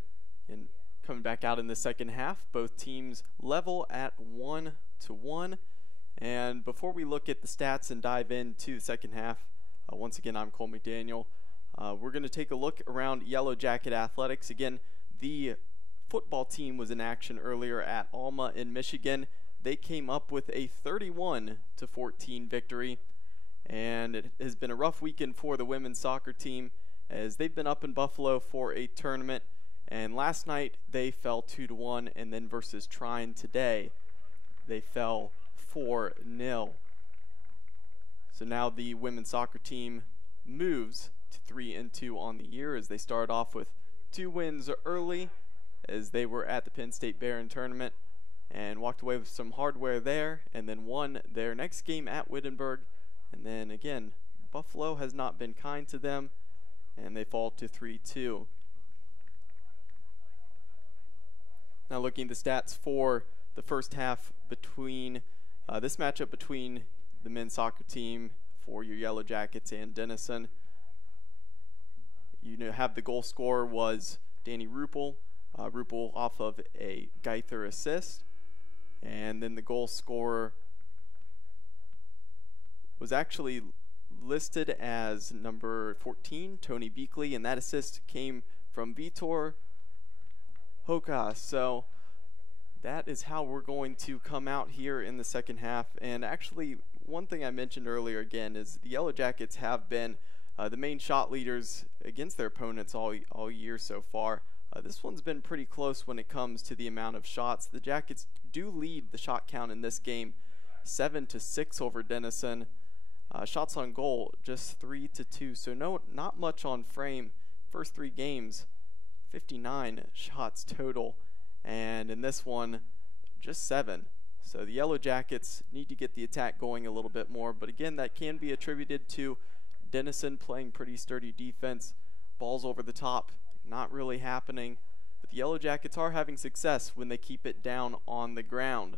And coming back out in the second half, both teams level at 1-1. And before we look at the stats and dive into the second half, once again, I'm Cole McDaniel. We're going to take a look around Yellow Jacket athletics. Again, the football team was in action earlier at Alma in Michigan. They came up with a 31-14 victory, and it has been a rough weekend for the women's soccer team as they've been up in Buffalo for a tournament, and last night they fell 2-1, and then versus Trine today they fell 4-0. So now the women's soccer team moves to 3-2 on the year as they start off with 2 wins early as they were at the Penn State Barron tournament and walked away with some hardware there, and then won their next game at Wittenberg. And then again, Buffalo has not been kind to them, and they fall to 3-2. Now looking at the stats for the first half between this matchup between the men's soccer team for your Yellow Jackets and Denison. You have the goal scorer was Danny Ruppel. Ruppel off of a Geither assist. And then the goal scorer was actually listed as number 14, Tony Beakley, and that assist came from Vitor Hoka. So that is how we're going to come out here in the second half. And actually, one thing I mentioned earlier again is the Yellow Jackets have been the main shot leaders against their opponents all year so far. This one's been pretty close when it comes to the amount of shots. The Jackets do lead the shot count in this game 7-6 over Denison. Shots on goal just 3-2, so not much on frame. First 3 games 59 shots total, and in this one just 7. So the Yellow Jackets need to get the attack going a little bit more, but again, that can be attributed to Denison playing pretty sturdy defense. Balls over the top not really happening, but the Yellow Jackets are having success when they keep it down on the ground.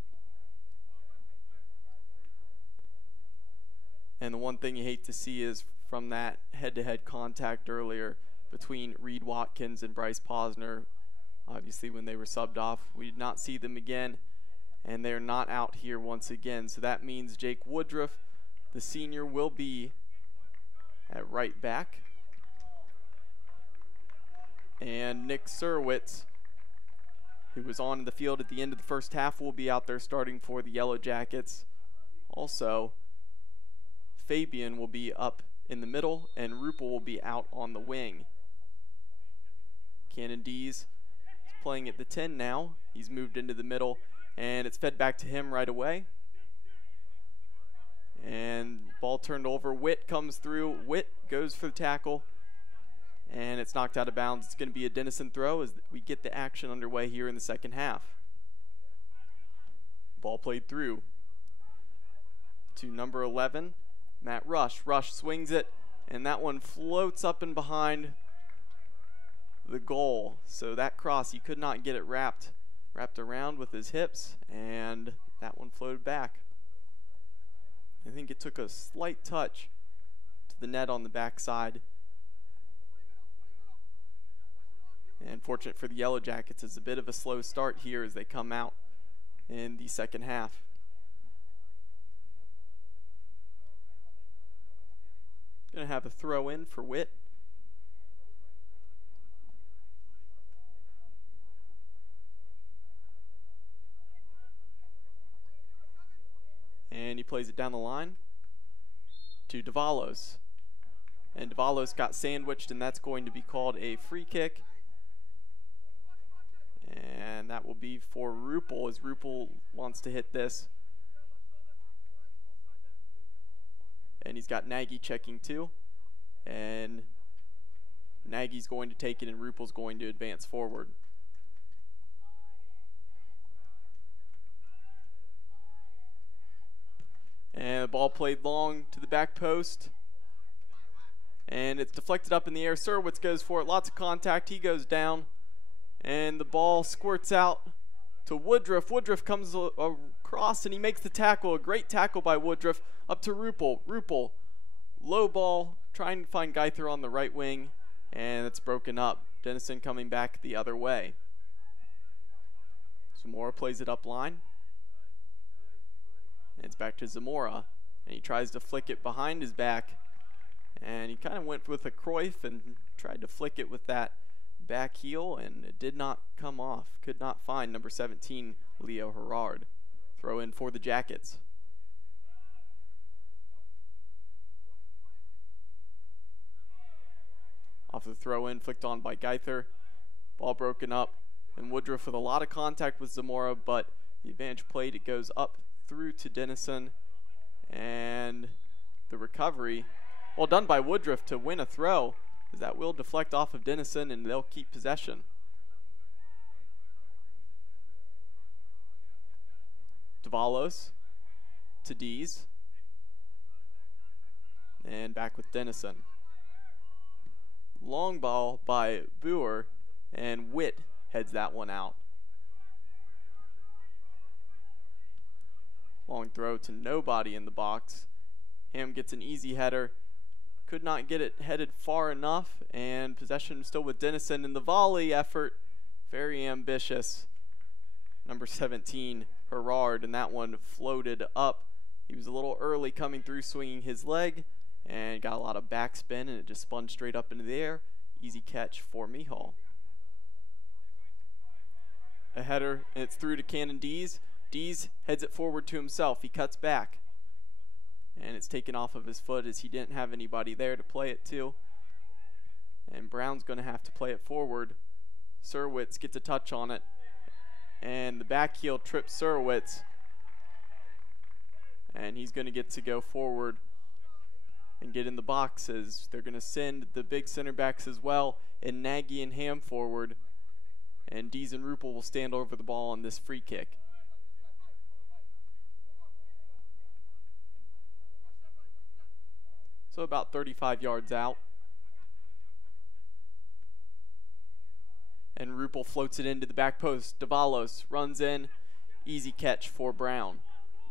And the one thing you hate to see is from that head-to-head contact earlier between Reed Watkins and Bryce Posner, obviously when they were subbed off, we did not see them again, and they're not out here once again. So that means Jake Woodruff, the senior, will be at right back. And Nick Surwitz, who was on the field at the end of the first half, will be out there starting for the Yellow Jackets. Also, Fabian will be up in the middle, and Ruppel will be out on the wing. Cannon Dees is playing at the 10 now. He's moved into the middle, and it's fed back to him right away. And ball turned over. Witt comes through. Witt goes for the tackle, and it's knocked out of bounds. It's going to be a Denison throw as we get the action underway here in the second half. Ball played through to number 11, Matt Rush. Rush swings it, and that one floats up and behind the goal. So that cross, he could not get it wrapped around with his hips, and that one floated back. I think it took a slight touch to the net on the backside. And fortunate for the Yellow Jackets, it's a bit of a slow start here as they come out in the second half. Gonna have a throw in for Witt. And he plays it down the line to Davalos. And Davalos got sandwiched, and that's going to be called a free kick. And that will be for Ruppel, as Ruppel wants to hit this. And he's got Nagy checking too. And Nagy's going to take it, and Ruppel's going to advance forward. And the ball played long to the back post. And it's deflected up in the air. Surwitz goes for it. Lots of contact. He goes down. And the ball squirts out to Woodruff. Woodruff comes cross, and he makes the tackle. A great tackle by Woodruff up to Ruppel. Ruppel, low ball, trying to find Geither on the right wing, and it's broken up. Denison coming back the other way. Zamora plays it up line. And it's back to Zamora, and he tries to flick it behind his back, and he kind of went with a Cruyff and tried to flick it with that back heel, and it did not come off. Could not find number 17, Leo Herrard. Throw in for the Jackets. Off the throw in, flicked on by Geither. Ball broken up, and Woodruff with a lot of contact with Zamora, but the advantage played. It goes up through to Denison, and the recovery, well done by Woodruff to win a throw, as that will deflect off of Denison, and they'll keep possession. Davalos to Dees, and back with Denison. Long ball by Boer, and Witt heads that one out. Long throw to nobody in the box. Ham gets an easy header. Could not get it headed far enough, and possession still with Denison in the volley effort. Very ambitious. Number 17, Herrard, and that one floated up. He was a little early coming through, swinging his leg, and got a lot of backspin, and it just spun straight up into the air. Easy catch for Mihal. A header, and it's through to Cannon Dees. Dees heads it forward to himself. He cuts back, and it's taken off of his foot as he didn't have anybody there to play it to. And Brown's going to have to play it forward. Surwitz gets a touch on it, and the back heel trips Surwitz, and he's going to get to go forward and get in the boxes. They're going to send the big center backs as well, and Nagy and Ham forward, and Dees and Ruppel will stand over the ball on this free kick. So about 35 yards out. And Ruppel floats it into the back post. Davalos runs in. Easy catch for Brown.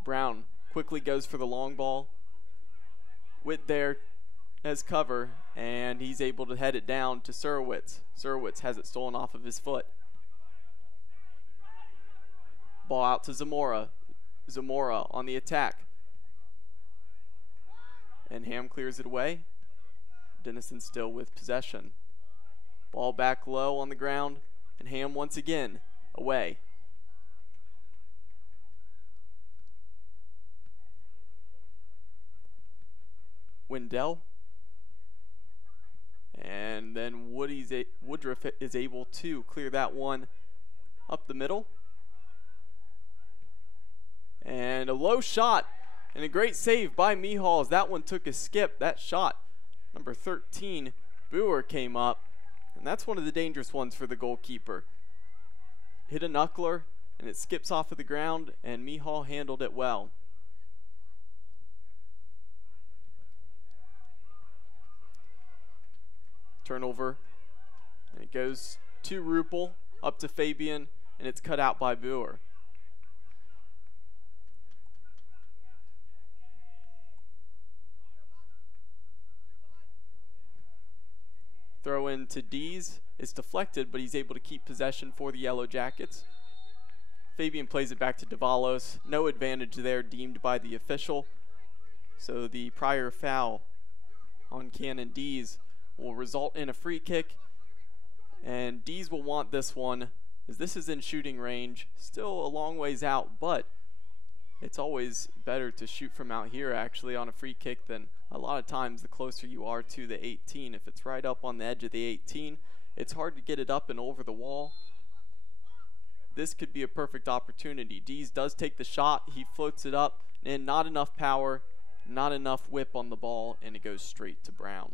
Brown quickly goes for the long ball. Witt there has cover, and he's able to head it down to Surwitz. Surwitz has it stolen off of his foot. Ball out to Zamora. Zamora on the attack. And Ham clears it away. Denison still with possession. Ball back low on the ground, and Ham once again away. Wendell. And then Woodruff is able to clear that one up the middle. And a low shot. And a great save by Mihal as that one took a skip. That shot, number 13, Boer came up. And that's one of the dangerous ones for the goalkeeper. Hit a knuckler, and it skips off of the ground, and Mihal handled it well. Turnover, and it goes to Ruppel, up to Fabian, and it's cut out by Boer. Throw in to Dees. It's deflected, but he's able to keep possession for the Yellow Jackets. Fabian plays it back to Davalos. No advantage there deemed by the official. So the prior foul on Cannon Dees will result in a free kick. And Dees will want this one, as this is in shooting range. Still a long ways out, but it's always better to shoot from out here actually on a free kick than a lot of times the closer you are to the 18. If it's right up on the edge of the 18, it's hard to get it up and over the wall. This could be a perfect opportunity. Dees does take the shot. He floats it up, and not enough power, not enough whip on the ball, and it goes straight to Brown.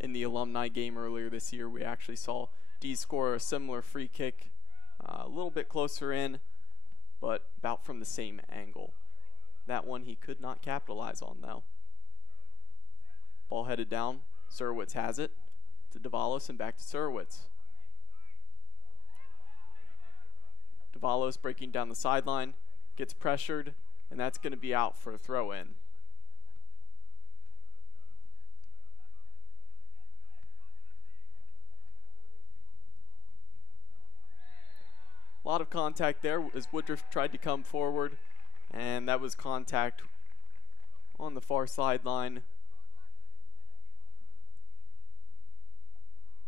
In the alumni game earlier this year, we actually saw Dees score a similar free kick, a little bit closer in, but about from the same angle. That one he could not capitalize on, though. Ball headed down. Surwitz has it to Davalos and back to Surwitz. Davalos breaking down the sideline, gets pressured, and that's going to be out for a throw-in. A lot of contact there as Woodruff tried to come forward, and that was contact on the far sideline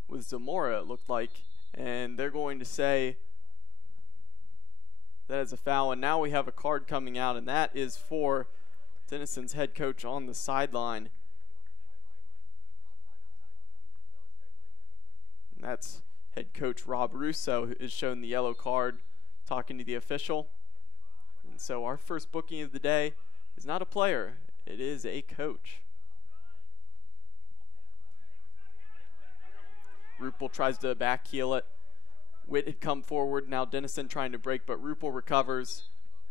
with Zamora, it looked like, and they're going to say that is a foul, and now we have a card coming out, and that is for Denison's head coach on the sideline. And that's head coach Rob Russo, who is shown the yellow card, talking to the official. And so our first booking of the day is not a player, it is a coach. Rupel tries to back heel it. Witt had come forward, now Denison trying to break, but Rupel recovers,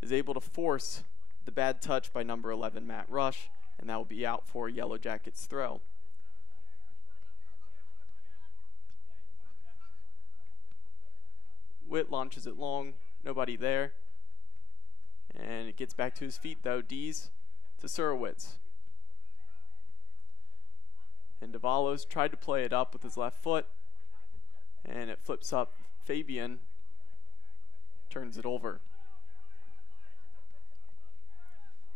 is able to force the bad touch by number 11, Matt Rush, and that will be out for Yellow Jackets throw. Witt launches it long, nobody there. And it gets back to his feet though, Dees to Surowitz. And Davalos tried to play it up with his left foot, and it flips up. Fabian turns it over.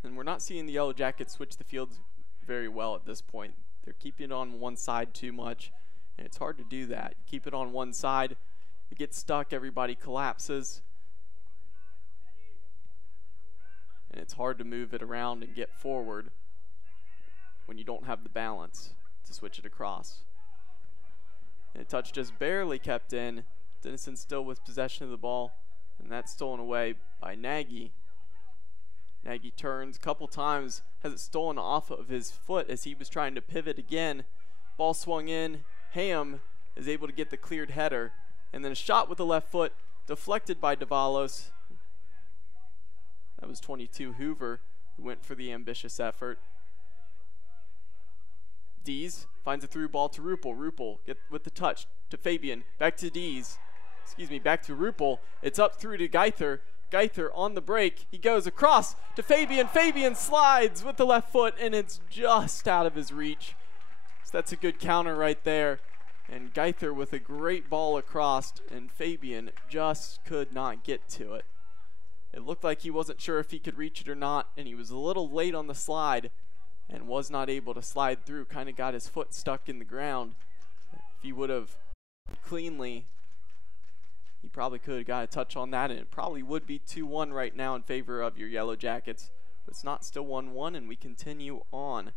And we're not seeing the Yellow Jackets switch the field very well at this point. They're keeping it on one side too much, and it's hard to do that. You keep it on one side, it gets stuck, everybody collapses, and it's hard to move it around and get forward when you don't have the balance to switch it across. And a touch just barely kept in. Denison still with possession of the ball, and that's stolen away by Nagy. Nagy turns a couple times, has it stolen off of his foot as he was trying to pivot again. Ball swung in. Ham is able to get the cleared header, and then a shot with the left foot deflected by Davalos. That was 22 Hoover, who went for the ambitious effort. Dees finds a through ball to Rupel. Rupel get with the touch to Fabian. Back to Dees. Back to Rupel. It's up through to Geither. Geither on the break. He goes across to Fabian. Fabian slides with the left foot, and it's just out of his reach. So that's a good counter right there. And Geither with a great ball across, and Fabian just could not get to it. It looked like he wasn't sure if he could reach it or not, and he was a little late on the slide and was not able to slide through. Kind of got his foot stuck in the ground. If he would have cleanly, he probably could have got a touch on that, and it probably would be 2-1 right now in favor of your Yellow Jackets. But it's not, still 1-1, and we continue on.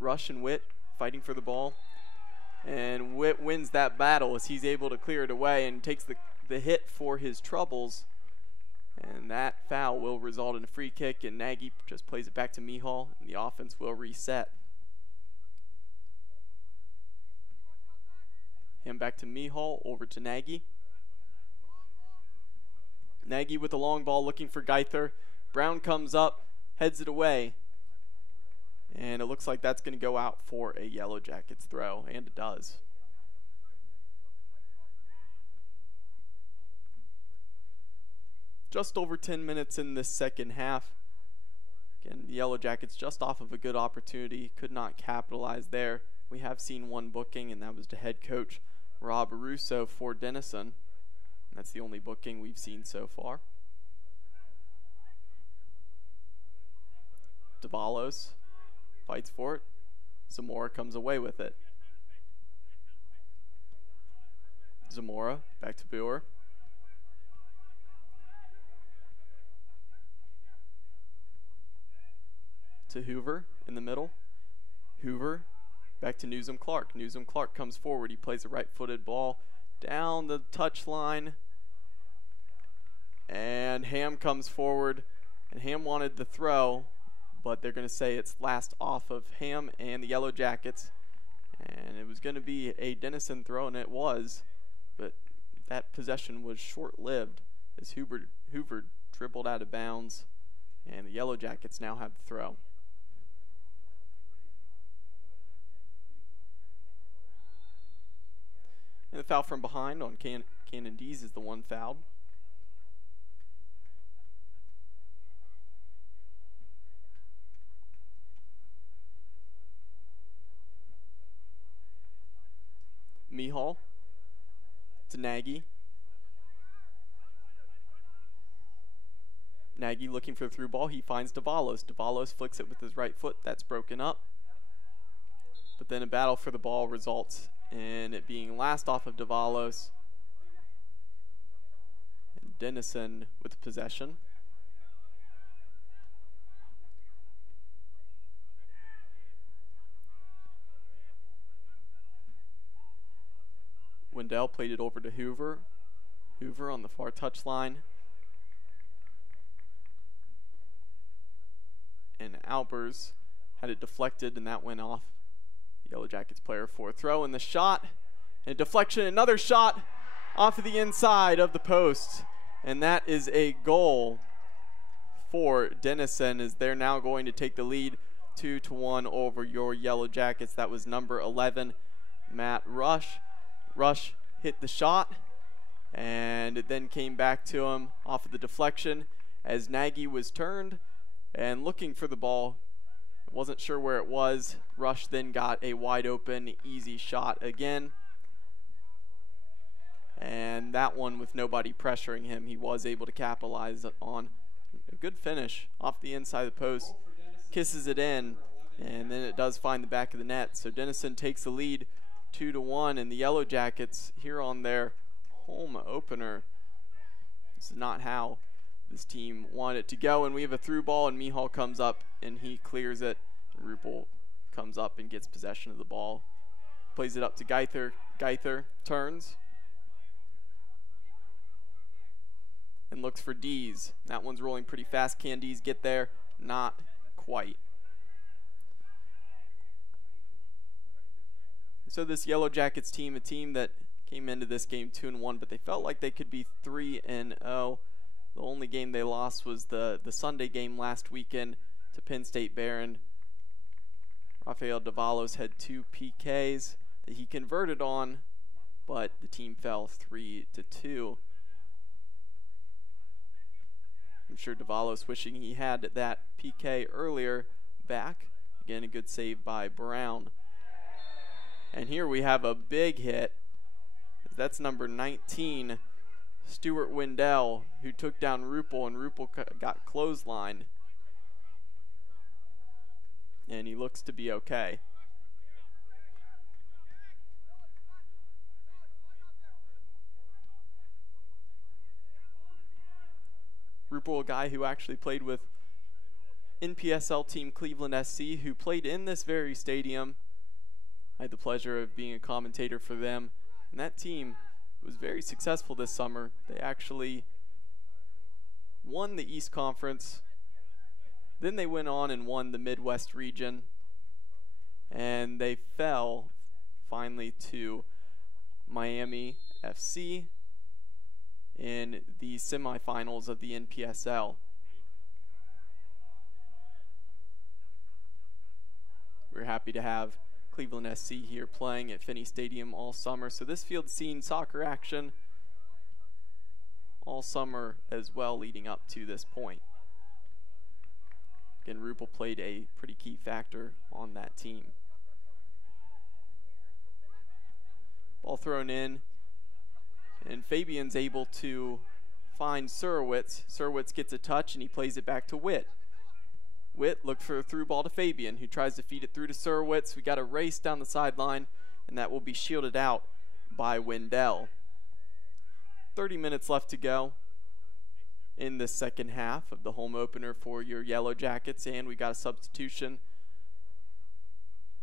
Rush and Witt fighting for the ball, and Witt wins that battle as he's able to clear it away and takes the hit for his troubles. And that foul will result in a free kick, and Nagy just plays it back to Mihal, and the offense will reset. Him back to Mihal, over to Nagy. Nagy with the long ball looking for Geither. Brown comes up, heads it away. And it looks like that's going to go out for a Yellow Jackets throw, and it does. Just over 10 minutes in this second half. Again, the Yellow Jackets just off of a good opportunity, could not capitalize there. We have seen one booking, and that was to head coach Rob Russo for Denison. That's the only booking we've seen so far. Davalos fights for it. Zamora comes away with it. Zamora back to Boer. To Hoover in the middle. Hoover back to Newsom Clark. Newsom Clark comes forward. He plays a right-footed ball down the touch line. And Ham comes forward. And Ham wanted the throw, but they're going to say it's last off of Ham and the Yellow Jackets. And it was going to be a Denison throw, and it was. But that possession was short-lived as Hoover dribbled out of bounds. And the Yellow Jackets now have the throw. And the foul from behind on Cannon Dees is the one fouled. Mihal to Nagy. Nagy looking for the through ball. He finds Davalos. Davalos flicks it with his right foot. That's broken up. But then a battle for the ball results in it being last off of Davalos. And Denison with possession. Wendell played it over to Hoover. Hoover on the far touchline. And Albers had it deflected, and that went off. Yellow Jackets player for a throw, and the shot, and a deflection, another shot off of the inside of the post. And that is a goal for Denison, as they're now going to take the lead 2-1 over your Yellow Jackets. That was number 11, Matt Rush. Rush hit the shot, and it then came back to him off of the deflection as Nagy was turned and looking for the ball. Wasn't sure where it was. Rush then got a wide open, easy shot again. And that one with nobody pressuring him, he was able to capitalize on a good finish off the inside of the post. Kisses it in, and then it does find the back of the net. So Denison takes the lead 2-1, and the Yellow Jackets here on their home opener. This is not how this team wanted it to go, and we have a through ball, and Mihal comes up and he clears it, and Ruppel comes up and gets possession of the ball. Plays it up to Geither. Geither turns and looks for Dees. That one's rolling pretty fast. Can Dees get there? Not quite. So this Yellow Jackets team, a team that came into this game 2-1, but they felt like they could be 3-0. The only game they lost was the Sunday game last weekend to Penn State Barron. Rafael Davalos had 2 PKs that he converted on, but the team fell 3-2. I'm sure Davalos wishing he had that PK earlier back. Again, a good save by Brown. And here we have a big hit. That's number 19, Stuart Wendell, who took down Ruppel, and Ruppel got clotheslined. And he looks to be okay. Ruppel, a guy who actually played with NPSL team Cleveland SC, who played in this very stadium. I had the pleasure of being a commentator for them, and that team was very successful this summer. They actually won the East Conference. Then they went on and won the Midwest region, and they fell finally to Miami FC in the semifinals of the NPSL. We're happy to have Cleveland SC here playing at Finnie Stadium all summer. So this field's seen soccer action all summer as well leading up to this point. Again, Ruppel played a pretty key factor on that team. Ball thrown in, and Fabian's able to find Surowitz. Surowitz gets a touch, and he plays it back to Witt. Witt looked for a through ball to Fabian, who tries to feed it through to Surowitz. We got a race down the sideline, and that will be shielded out by Wendell. 30 minutes left to go in the second half of the home opener for your Yellow Jackets, and we got a substitution.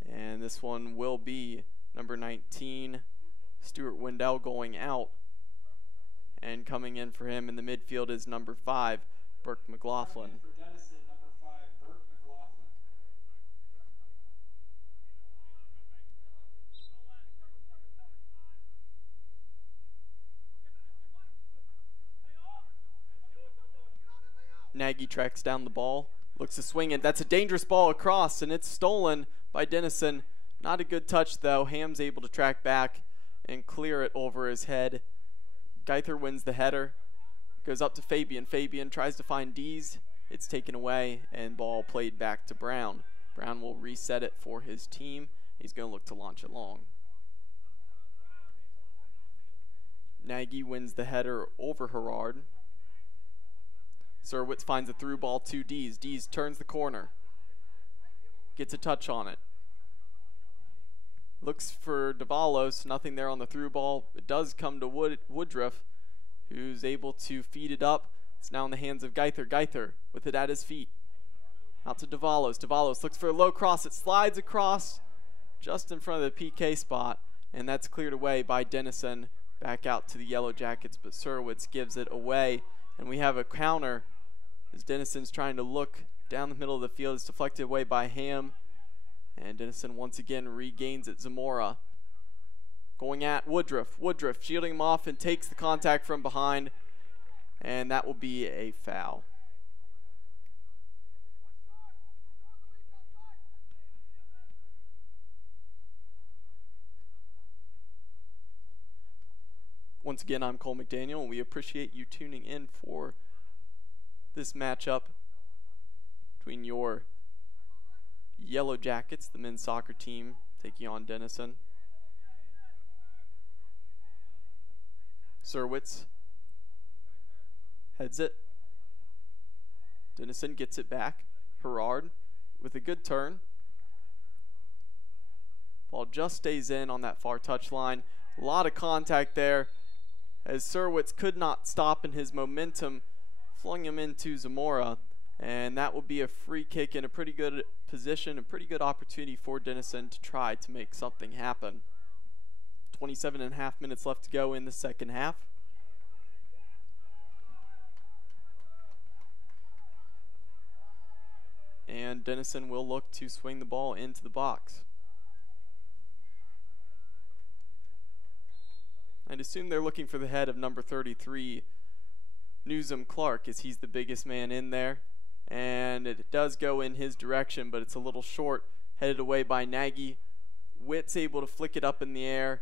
And this one will be number 19, Stuart Wendell, going out. And coming in for him in the midfield is number 5, Burke McLaughlin. Nagy tracks down the ball, looks to swing it. That's a dangerous ball across, and it's stolen by Denison. Not a good touch, though. Ham's able to track back and clear it over his head. Geither wins the header. Goes up to Fabian. Fabian tries to find Dees. It's taken away and ball played back to Brown. Brown will reset it for his team. He's going to look to launch it long. Nagy wins the header over Herard. Surwitz finds a through ball to Dees. Dees turns the corner. Gets a touch on it. Looks for Davalos. Nothing there on the through ball. It does come to Woodruff, who's able to feed it up. It's now in the hands of Geither. Geither with it at his feet. Out to Davalos. Davalos looks for a low cross. It slides across just in front of the PK spot, and that's cleared away by Denison. Back out to the Yellow Jackets, but Surwitz gives it away. And we have a counter as Denison's trying to look down the middle of the field. It's deflected away by Ham. And Denison once again regains it. Zamora going at Woodruff. Woodruff shielding him off and takes the contact from behind. And that will be a foul. Once again, I'm Cole McDaniel, and we appreciate you tuning in for this matchup between your Yellow Jackets, the men's soccer team, taking on Denison. Surwitz heads it. Denison gets it back. Herard with a good turn. Ball just stays in on that far touch line. A lot of contact there, as Surwitz could not stop in his momentum, flung him into Zamora, and that will be a free kick in a pretty good position, a pretty good opportunity for Denison to try to make something happen. 27.5 minutes left to go in the second half. And Denison will look to swing the ball into the box. I'd assume they're looking for the head of number 33, Newsom Clark, as he's the biggest man in there. And it does go in his direction, but it's a little short, headed away by Nagy. Witt's able to flick it up in the air.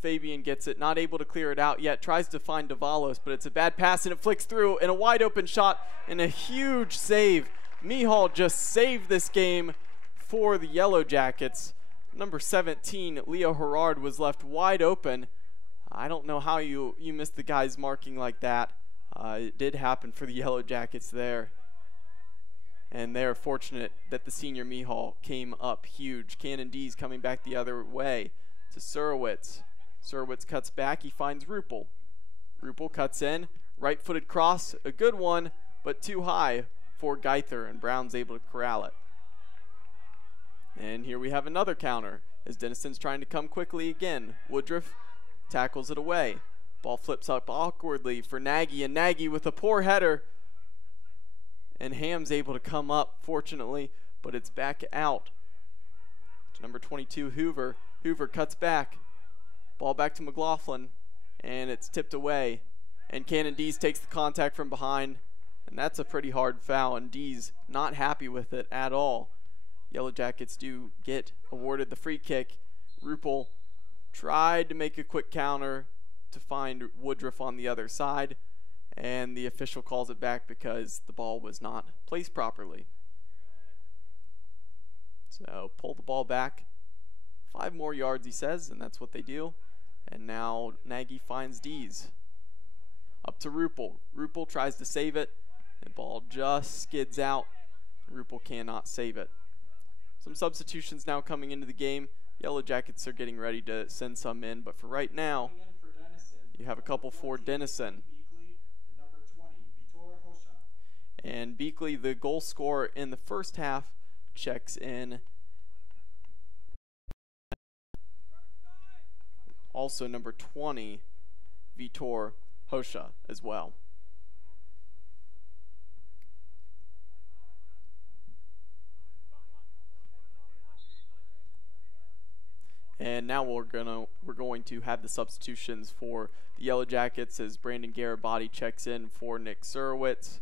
Fabian gets it, not able to clear it out yet, tries to find Davalos, but it's a bad pass and it flicks through, and a wide open shot and a huge save. Mihal just saved this game for the Yellow Jackets. Number 17, Leo Herard, was left wide open. I don't know how you missed the guy's marking like that. It did happen for the Yellow Jackets there. And they're fortunate that the senior Mihal came up huge. Cannon D's coming back the other way to Surwitz. Surwitz cuts back. He finds Ruppel. Ruppel cuts in. Right-footed cross. A good one, but too high for Geither, and Brown's able to corral it. And here we have another counter as Denison's trying to come quickly again. Woodruff tackles it away. Ball flips up awkwardly for Nagy, and Nagy with a poor header. And Ham's able to come up, fortunately, but it's back out to number 22, Hoover. Hoover cuts back. Ball back to McLaughlin, and it's tipped away. And Cannon Dees takes the contact from behind, and that's a pretty hard foul, and Dees not happy with it at all. Yellow Jackets do get awarded the free kick. Ruppel tried to make a quick counter to find Woodruff on the other side, and the official calls it back because the ball was not placed properly. So pull the ball back 5 more yards, he says, and that's what they do. And now Nagy finds Dees. Up to Ruppel. Ruppel tries to save it. The ball just skids out. Ruppel cannot save it. Some substitutions now coming into the game. Yellow Jackets are getting ready to send some in, but for right now, you have a couple for Denison. And Beakley, the goal scorer in the first half, checks in. Also number 20, Vitor Hosha as well. And now we're going to have the substitutions for the Yellow Jackets as Brandon Garibati checks in for Nick Surwitz.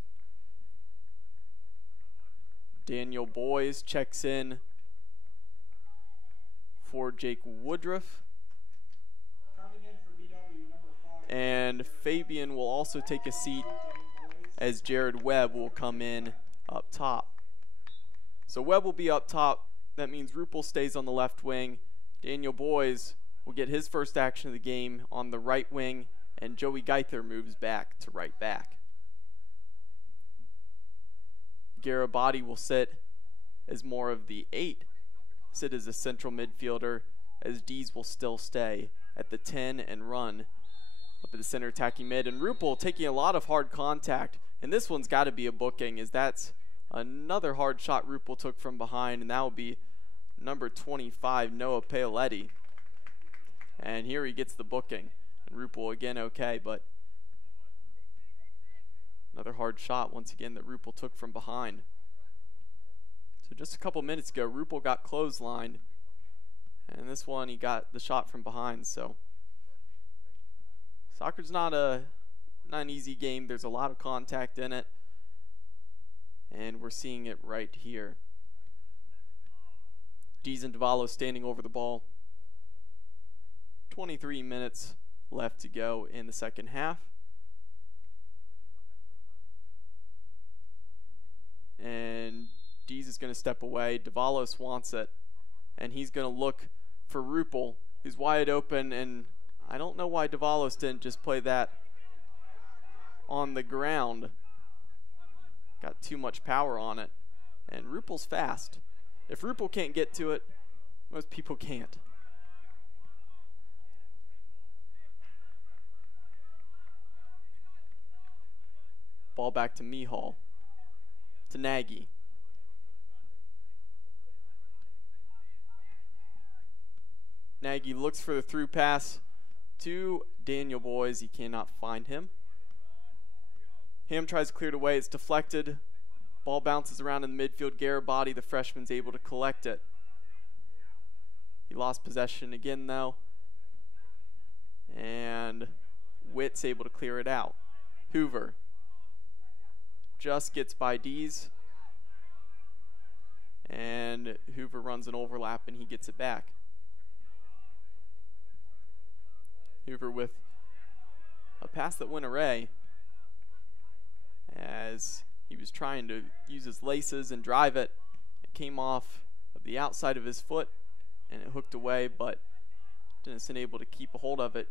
Daniel Boys checks in for Jake Woodruff. And Fabian will also take a seat as Jared Webb will come in up top. So Webb will be up top. That means Rupel stays on the left wing. Daniel Boys will get his first action of the game on the right wing, and Joey Geither moves back to right back. Garibaldi will sit as more of the 8, sit as a central midfielder, as Dees will still stay at the 10 and run up at the center attacking mid. And Rupel taking a lot of hard contact, and this one's got to be a booking, as that's another hard shot Rupel took from behind, and that will be number 25, Noah Paoletti. And here he gets the booking. And Rupel again okay, but another hard shot once again that Rupel took from behind. So just a couple minutes ago, Rupel got clotheslined, and this one he got the shot from behind. So soccer's not an easy game. There's a lot of contact in it, and we're seeing it right here. Dees and Davalo standing over the ball. 23 minutes left to go in the second half. And Dees is going to step away. Davalos wants it, and he's going to look for Rupel, who's wide open, and I don't know why Davalos didn't just play that on the ground. Got too much power on it, and Rupel's fast. If Rupel can't get to it, most people can't. Ball back to Mihal, to Nagy. Nagy looks for the through pass to Daniel Boys. He cannot find him. Ham tries to clear it away. It's deflected. Ball bounces around in the midfield. Garibaldi, the freshman's able to collect it. He lost possession again, though. And Witt's able to clear it out. Hoover just gets by Dees. And Hoover runs an overlap, and he gets it back. Hoover with a pass that went away as he was trying to use his laces and drive it. It came off of the outside of his foot and it hooked away, but Denison able to keep a hold of it.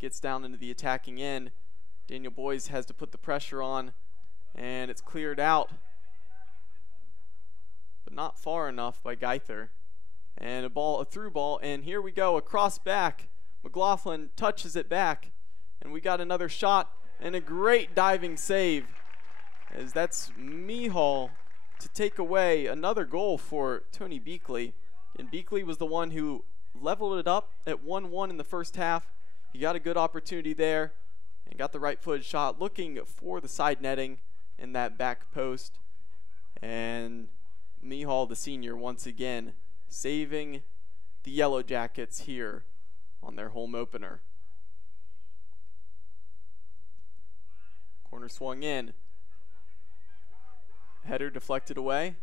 Gets down into the attacking end. Daniel Boys has to put the pressure on, and it's cleared out, but not far enough by Geither. And a through ball, and here we go, a cross back. McLaughlin touches it back, and we got another shot and a great diving save, as that's Mihal to take away another goal for Tony Beakley. And Beakley was the one who leveled it up at 1-1 in the first half. He got a good opportunity there and got the right-footed shot, looking for the side netting in that back post. And Mihal, the senior, once again saving the Yellow Jackets here on their home opener. Corner swung in. Header deflected away.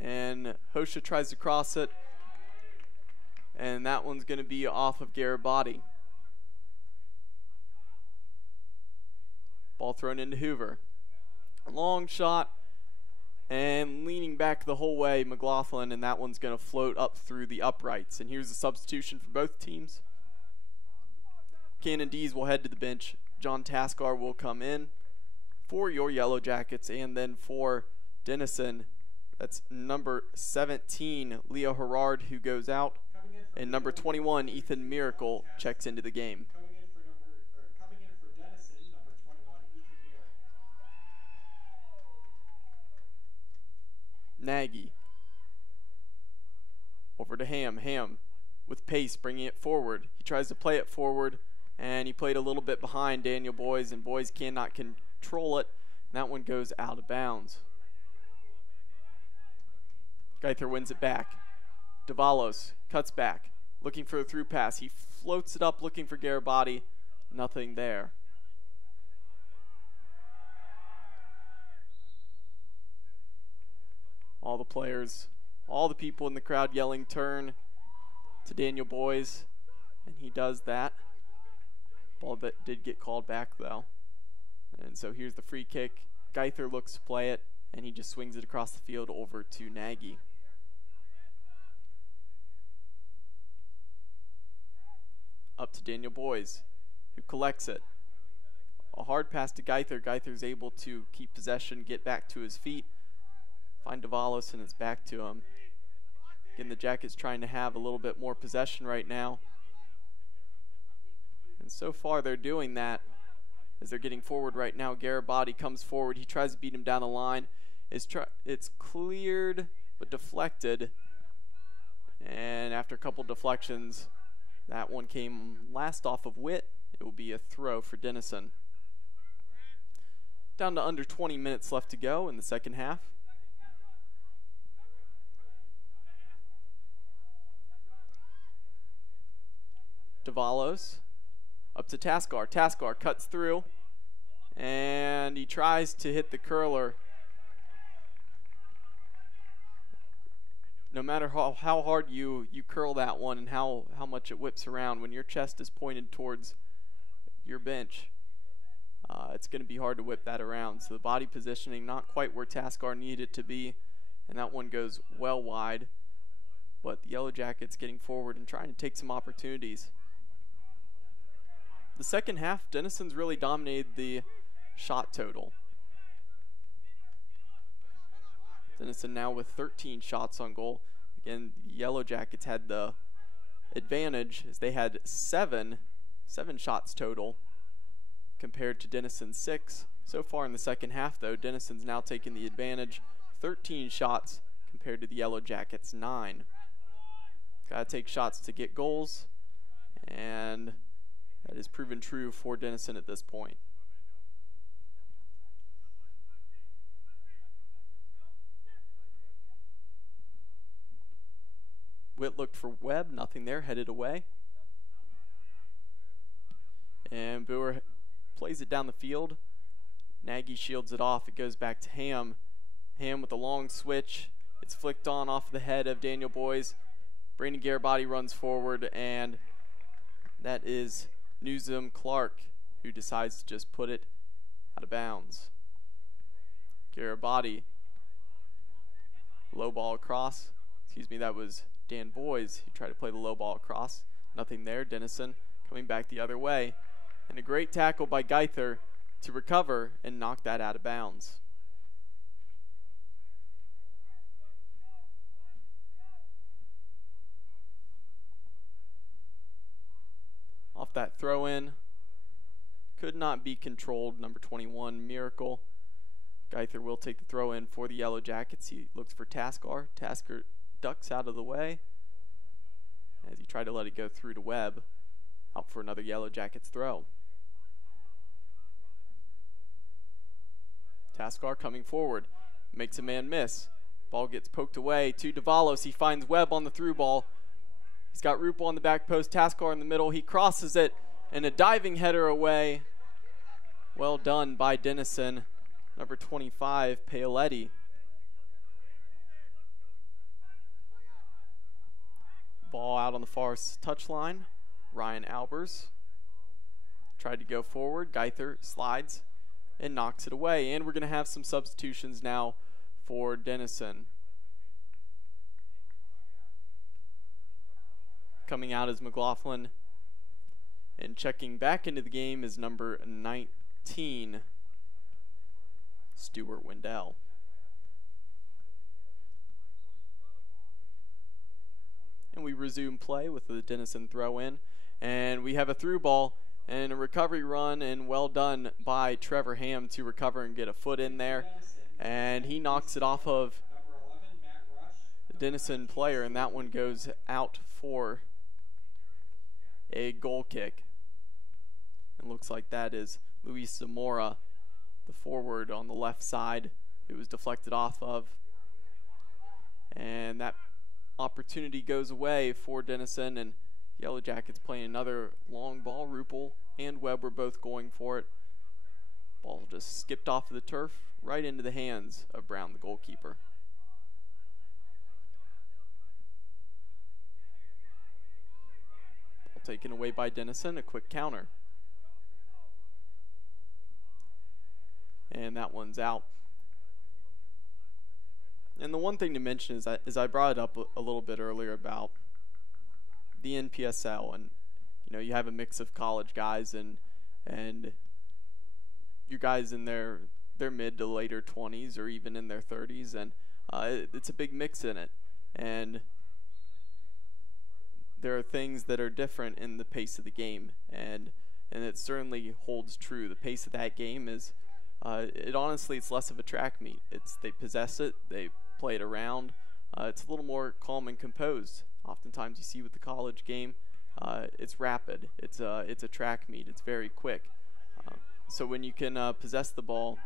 And Hosha tries to cross it. And that one's going to be off of Garibaldi. Ball thrown into Hoover. A long shot. And leaning back the whole way, McLaughlin, and that one's going to float up through the uprights. And here's a substitution for both teams. Cannon Dees will head to the bench. John Taskar will come in for your Yellow Jackets, and then for Denison, that's number 17, Leo Herard, who goes out, and number 21, Ethan Miracle, checks into the game. Coming in for Denison, number 21, Ethan Miracle. Nagy. Over to Ham. Ham with pace, bringing it forward. He tries to play it forward, and he played a little bit behind Daniel Boys, and Boys cannot control it. And that one goes out of bounds. Geither wins it back. Davalos cuts back, looking for a through pass. He floats it up, looking for Garibaldi. Nothing there. All the players, all the people in the crowd yelling turn. to Daniel Boys, and he does that. Ball that did get called back though. And so here's the free kick. Geither looks to play it, and he just swings it across the field over to Nagy. Up to Daniel Boys, who collects it. A hard pass to Geither. Geither's able to keep possession, get back to his feet, find Davalos, and it's back to him. Again, the Jackets trying to have a little bit more possession right now. And so far they're doing that as they're getting forward right now. Garibaldi comes forward. He tries to beat him down the line. It's cleared but deflected. And after a couple deflections, that one came last off of Witt. It will be a throw for Denison. Down to under 20 minutes left to go in the second half. Davalos up to Taskar. Taskar cuts through, and he tries to hit the curler. No matter how hard you curl that one and how much it whips around, when your chest is pointed towards your bench, it's going to be hard to whip that around. So the body positioning not quite where Taskar needed it to be, and that one goes well wide. But the Yellow Jackets getting forward and trying to take some opportunities. The second half, Denison's really dominated the shot total. Denison now with 13 shots on goal. Again, the Yellow Jackets had the advantage as they had seven shots total compared to Denison's 6. So far in the second half, though, Denison's now taking the advantage. 13 shots compared to the Yellow Jackets' 9. Gotta take shots to get goals, and that is proven true for Denison at this point. Witt looked for Webb, nothing there, headed away. And Boer plays it down the field. Nagy shields it off. It goes back to Ham. Ham with a long switch. It's flicked on off the head of Daniel Boys. Brandon Garibaldi runs forward, and that is Newsom Clark, who decides to just put it out of bounds. Garibaldi, low ball across. Excuse me, that was Dan Boys. He tried to play the low ball across. Nothing there. Denison coming back the other way. And a great tackle by Geither to recover and knock that out of bounds. Off that throw in, could not be controlled. Number 21, Miracle. Geither will take the throw in for the Yellow Jackets. He looks for Taskar. Taskar ducks out of the way as he tried to let it go through to Webb. Out for another Yellow Jackets throw. Taskar coming forward, makes a man miss. Ball gets poked away to Davalos. He finds Webb on the through ball. He's got Rupel on the back post, Taskar in the middle. He crosses it, and a diving header away. Well done by Denison. Number 25, Paoletti. Ball out on the far touchline. Ryan Albers tried to go forward. Geither slides and knocks it away. And we're going to have some substitutions now for Denison. Coming out is McLaughlin, and checking back into the game is number 19, Stuart Wendell. And we resume play with the Denison throw in, and we have a through ball and a recovery run, and well done by Trevor Ham to recover and get a foot in there, and he knocks it off of the Denison player, and that one goes out for a goal kick. It looks like that is Luis Zamora, the forward on the left side, who was deflected off of. And that opportunity goes away for Denison, and Yellow Jackets playing another long ball. Rupel and Webb were both going for it. Ball just skipped off of the turf right into the hands of Brown, the goalkeeper. taken away by Denison, a quick counter. And that one's out. And the one thing to mention is I brought it up a little bit earlier about the NPSL, and you have a mix of college guys and your guys in their mid to later 20s or even in their 30s, and it's a big mix in it. And there are things that are different in the pace of the game, and it certainly holds true. The pace of that game is it's less of a track meet. They possess it, they play it around. It's a little more calm and composed. Oftentimes you see with the college game, it's rapid. It's a track meet. It's very quick. So when you can possess the ball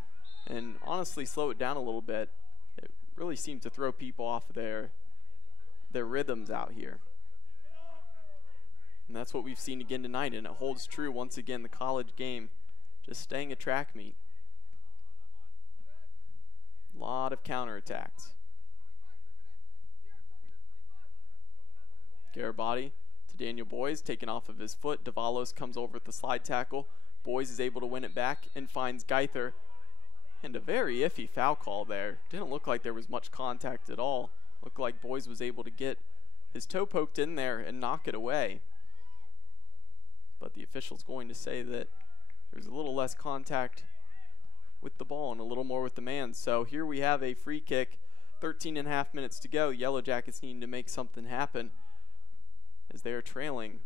and honestly slow it down a little bit, it really seems to throw people off their rhythms out here. And that's what we've seen again tonight, and it holds true once again. The college game just staying a track meet. A lot of counterattacks. Garibati to Daniel Boys, taken off of his foot. Davalos comes over with the slide tackle. Boys is able to win it back and finds Geither. And a very iffy foul call there. Didn't look like there was much contact at all. Looked like Boys was able to get his toe poked in there and knock it away. But the official's going to say that there's a little less contact with the ball and a little more with the man. So here we have a free kick. 13.5 minutes to go. Yellow Jackets needing to make something happen as they are trailing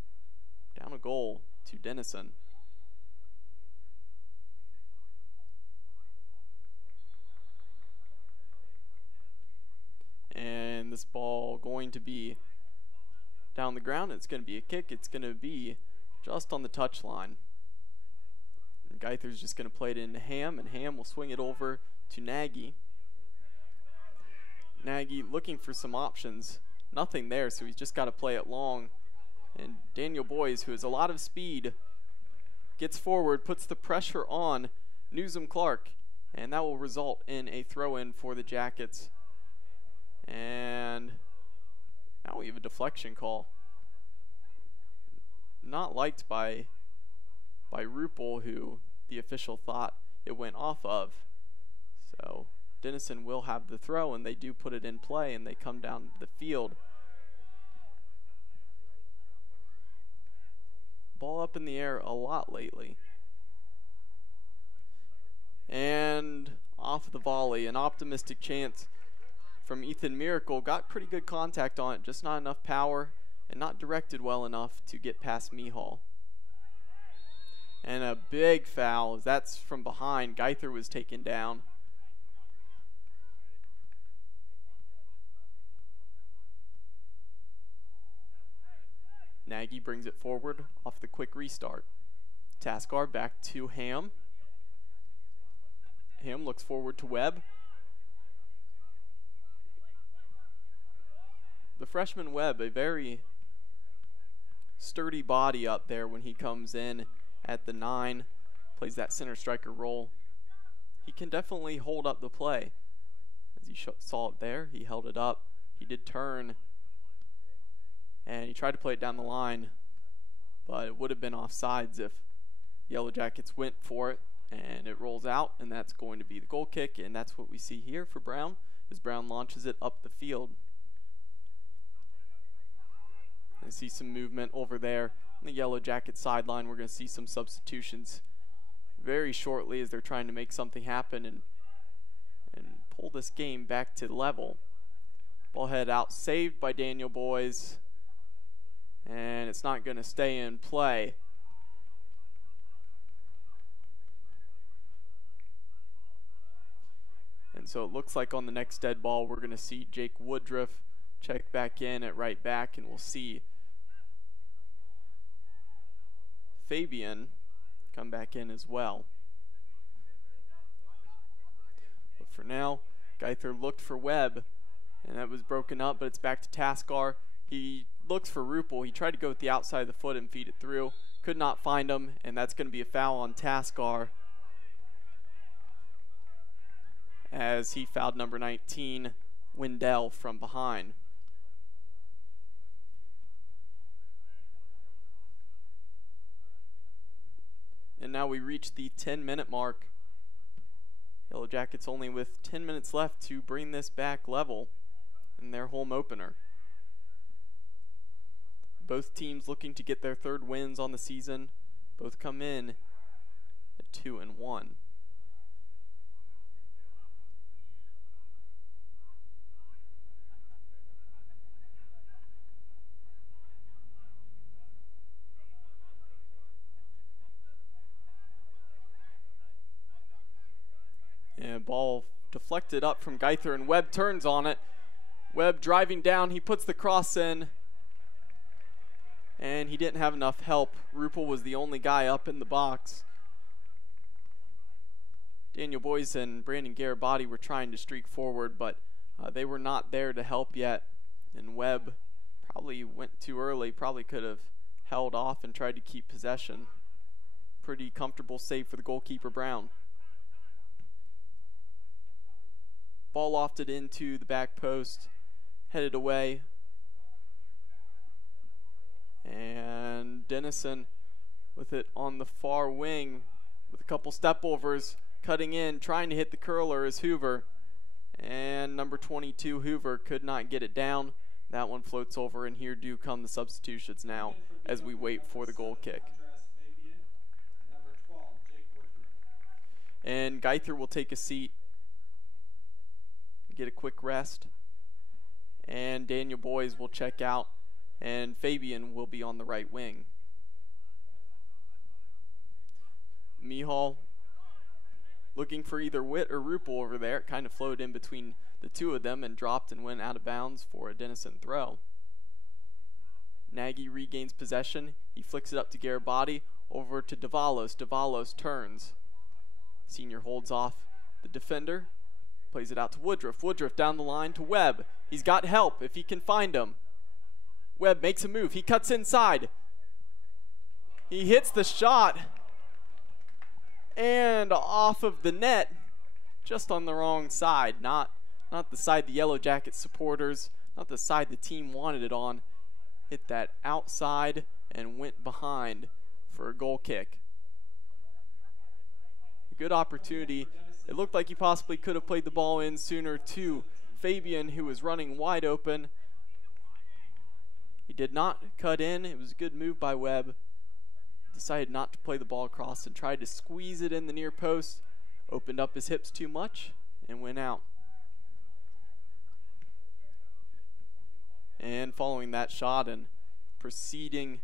down a goal to Denison. And this ball going to be down the ground. It's going to be a kick. It's going to be just on the touch line. And Geither's just going to play it into Ham, and Ham will swing it over to Nagy. Nagy looking for some options. Nothing there, so he's just got to play it long. And Daniel Boys, who has a lot of speed, gets forward, puts the pressure on Newsom Clark, and that will result in a throw-in for the Jackets. And now we have a deflection call. Not liked by Ruppel, who the official thought it went off of. So Denison will have the throw, and they do put it in play, and they come down the field. Ball up in the air a lot lately. And off the volley, an optimistic chance from Ethan Miracle. Got pretty good contact on it, just not enough power and not directed well enough to get past Mihal. And a big foul. That's from behind. Geither was taken down. Nagy brings it forward off the quick restart. Taskar back to Ham. Ham looks forward to Webb. The freshman Webb, a very sturdy body up there when he comes in at the 9, plays that center striker role. He can definitely hold up the play. As you saw it there, he held it up. He did turn, and he tried to play it down the line, but it would have been offsides if Yellow Jackets went for it, and it rolls out, and that's going to be the goal kick, and that's what we see here for Brown, as Brown launches it up the field. I see some movement over there on the Yellow Jacket sideline. We're going to see some substitutions very shortly as they're trying to make something happen and pull this game back to level. Ball head out, saved by Daniel Boys, and it's not going to stay in play. And so it looks like on the next dead ball we're going to see Jake Woodruff check back in at right back, and we'll see Fabian come back in as well. But for now, Geither looked for Webb, and that was broken up, but it's back to Taskar. He looks for Ruppel. He tried to go with the outside of the foot and feed it through. Could not find him, and that's going to be a foul on Taskar, as he fouled number 19, Wendell, from behind. now we reach the 10-minute mark. Yellow Jackets only with 10 minutes left to bring this back level in their home opener. Both teams looking to get their third wins on the season. Both come in at 2-1. And ball deflected up from Geither, and Webb turns on it. Webb driving down, he puts the cross in, and he didn't have enough help. Ruppel was the only guy up in the box. Daniel Boyce and Brandon Garibaldi were trying to streak forward, but they were not there to help yet. And Webb probably went too early, probably could have held off and tried to keep possession. Pretty comfortable save for the goalkeeper, Brown. Ball lofted into the back post, headed away. And Denison with it on the far wing with a couple step overs, cutting in, trying to hit the curler is Hoover. And number 22, Hoover, could not get it down. That one floats over, and here do come the substitutions now as we wait for the goal kick. And Geither will take a seat, get a quick rest, and Daniel Boyes will check out, and Fabian will be on the right wing. Mihal looking for either Witt or Ruppel over there. It kind of flowed in between the two of them and dropped and went out of bounds for a Denison throw. Nagy regains possession. He flicks it up to Garibaldi, over to Davalos. Davalos turns. Senior holds off the defender. Plays it out to Woodruff. Woodruff down the line to Webb. He's got help if he can find him. Webb makes a move. He cuts inside. He hits the shot. And off of the net, just on the wrong side. Not the side the Yellow Jacket supporters, not the side the team wanted it on. Hit that outside and went behind for a goal kick. A good opportunity. It looked like he possibly could have played the ball in sooner to Fabian, who was running wide open. He did not cut in. It was a good move by Webb. Decided not to play the ball across and tried to squeeze it in the near post. Opened up his hips too much and went out. And following that shot and preceding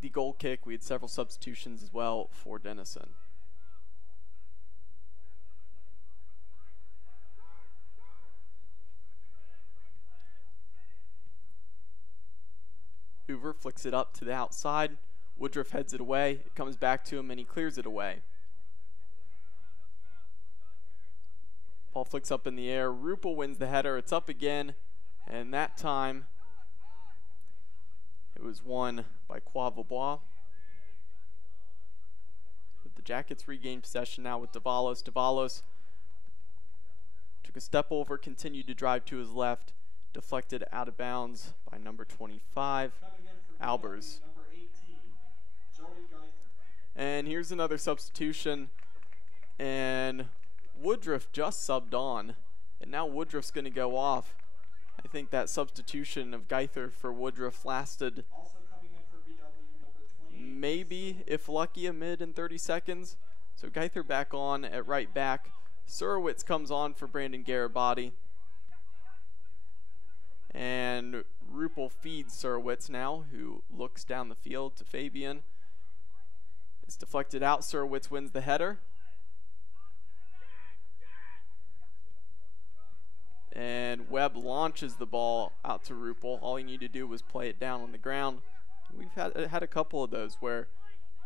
the goal kick, we had several substitutions as well for Denison. Hoover flicks it up to the outside. Woodruff heads it away. It comes back to him and he clears it away. Ball flicks up in the air. Ruppel wins the header. It's up again. And that time it was won by Quavebois. But the Jackets regain possession now with Davalos. Davalos took a step over, continued to drive to his left. Deflected out of bounds by number 25, Albers. And here's another substitution. And Woodruff just subbed on. And now Woodruff's going to go off. I think that substitution of Geither for Woodruff lasted maybe, if lucky, a mid in 30 seconds. So Geither back on at right back. Surowitz comes on for Brandon Garibaldi. And Ruppel feeds Surowitz now, who looks down the field to Fabian. It's deflected out. Surowitz wins the header. And Webb launches the ball out to Ruppel. All he needed to do was play it down on the ground. We've had a couple of those where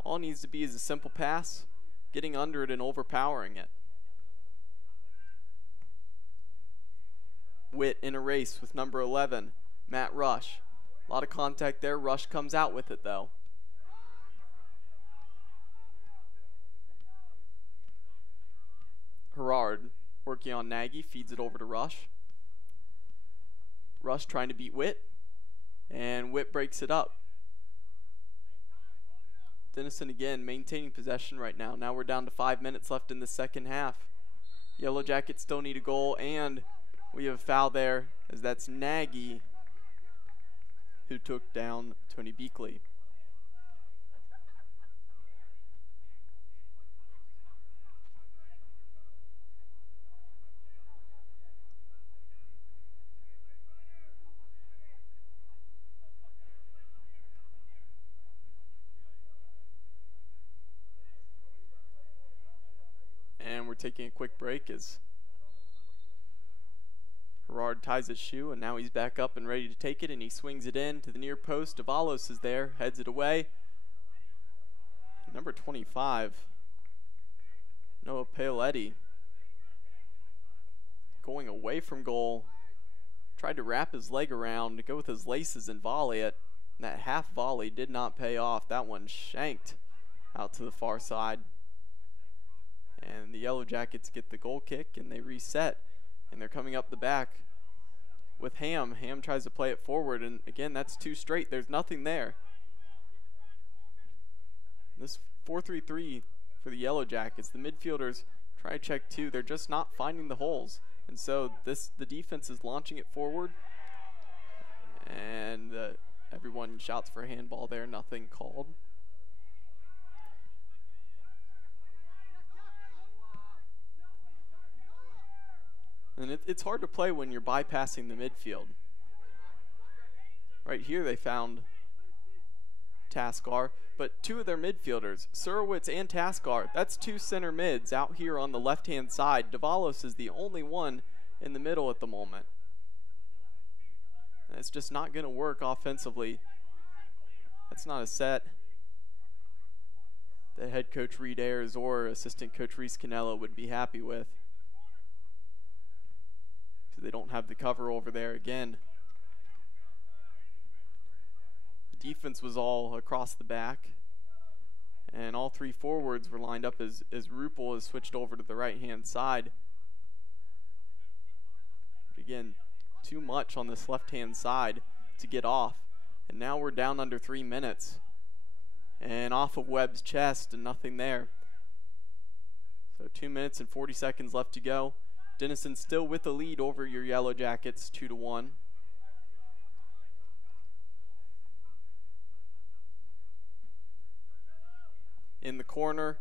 all it needs to be is a simple pass, getting under it and overpowering it. Witt in a race with number 11, Matt Rush. A lot of contact there. Rush comes out with it, though. Herard working on Nagy, feeds it over to Rush. Rush trying to beat Witt, and Witt breaks it up. Denison again maintaining possession right now. Now we're down to 5 minutes left in the second half. Yellow Jackets still need a goal, and we have a foul there, as that's Nagy who took down Tony Beakley. And we're taking a quick break as Gerard ties his shoe, and now he's back up and ready to take it, and he swings it in to the near post. Davalos is there, heads it away. Number 25, Noah Paoletti, going away from goal. Tried to wrap his leg around to go with his laces and volley it. And that half volley did not pay off. That one shanked out to the far side. And the Yellow Jackets get the goal kick, and they reset. And they're coming up the back with Ham. Ham tries to play it forward, and again, that's two straight. There's nothing there. This 4-3-3 for the Yellow Jackets. The midfielders try to check too. They're just not finding the holes. And so the defense is launching it forward. And everyone shouts for a handball there. Nothing called. And it's hard to play when you're bypassing the midfield. Right here they found Taskar, but two of their midfielders, Surowitz and Taskar, that's two center mids out here on the left-hand side. Davalos is the only one in the middle at the moment. And it's just not going to work offensively. That's not a set that head coach Reed Ayers or assistant coach Reese Canella would be happy with. They don't have the cover over there again. The defense was all across the back, and all three forwards were lined up as Ruppel is switched over to the right-hand side. But again, too much on this left-hand side to get off. And now we're down under 3 minutes. And off of Webb's chest, and nothing there. So 2 minutes and 40 seconds left to go. Denison still with the lead over your Yellow Jackets, 2-1. In the corner,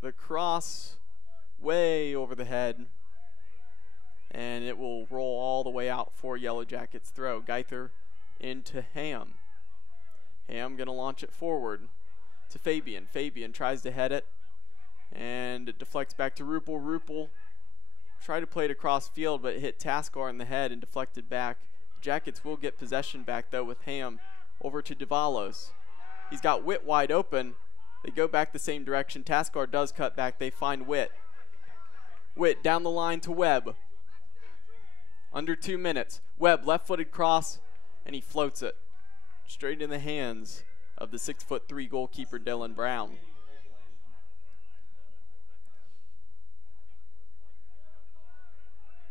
the cross way over the head, and it will roll all the way out for Yellow Jackets throw. Geither into Ham. Ham gonna launch it forward to Fabian. Fabian tries to head it, and it deflects back to Ruppel. Ruppel tried to play it across field, but hit Taskar in the head and deflected back. Jackets will get possession back, though, with Ham over to Davalos. He's got Witt wide open. They go back the same direction. Taskar does cut back. They find Witt. Witt down the line to Webb. Under 2 minutes. Webb, left-footed cross, and he floats it straight in the hands of the 6'3" goalkeeper, Dylan Brown.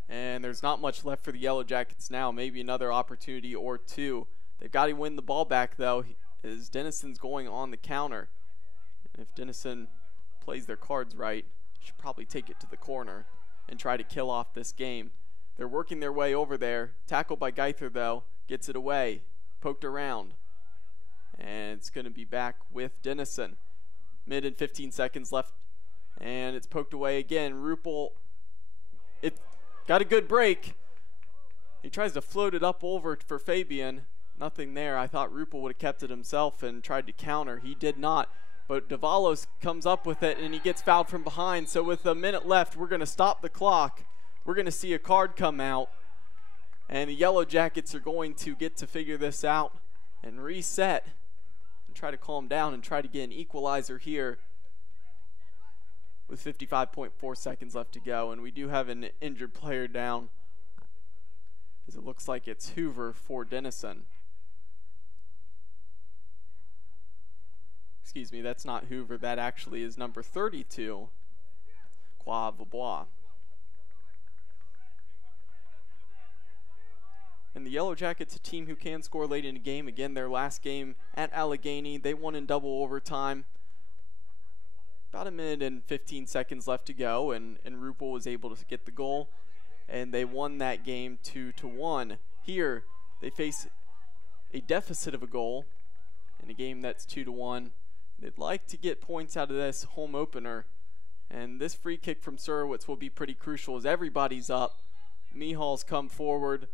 And there's not much left for the Yellow Jackets now. Maybe another opportunity or two. They've got to win the ball back, though, as Denison's going on the counter. And if Denison plays their cards right, should probably take it to the corner and try to kill off this game. They're working their way over there. Tackled by Geither, though. Gets it away. Poked around. And it's going to be back with Denison. Mid and 15 seconds left. And it's poked away again. Ruppel, it got a good break. He tries to float it up over for Fabian. Nothing there. I thought Ruppel would have kept it himself and tried to counter. He did not. But Davalos comes up with it, and he gets fouled from behind. So with a minute left, we're going to stop the clock. We're going to see a card come out. And the Yellow Jackets are going to get to figure this out and reset and try to calm down and try to get an equalizer here with 55.4 seconds left to go. And we do have an injured player down, as it looks like it's Hoover for Denison. Excuse me, that's not Hoover. That actually is number 32, Croix Vaubois. And the Yellow Jackets, a team who can score late in the game. Again, their last game at Allegheny, they won in double overtime. about a minute and 15 seconds left to go, and Rupel was able to get the goal, and they won that game 2-1. Here, they face a deficit of a goal in a game that's 2-1. They'd like to get points out of this home opener, and this free kick from Surowitz will be pretty crucial as everybody's up. Mihal's come forward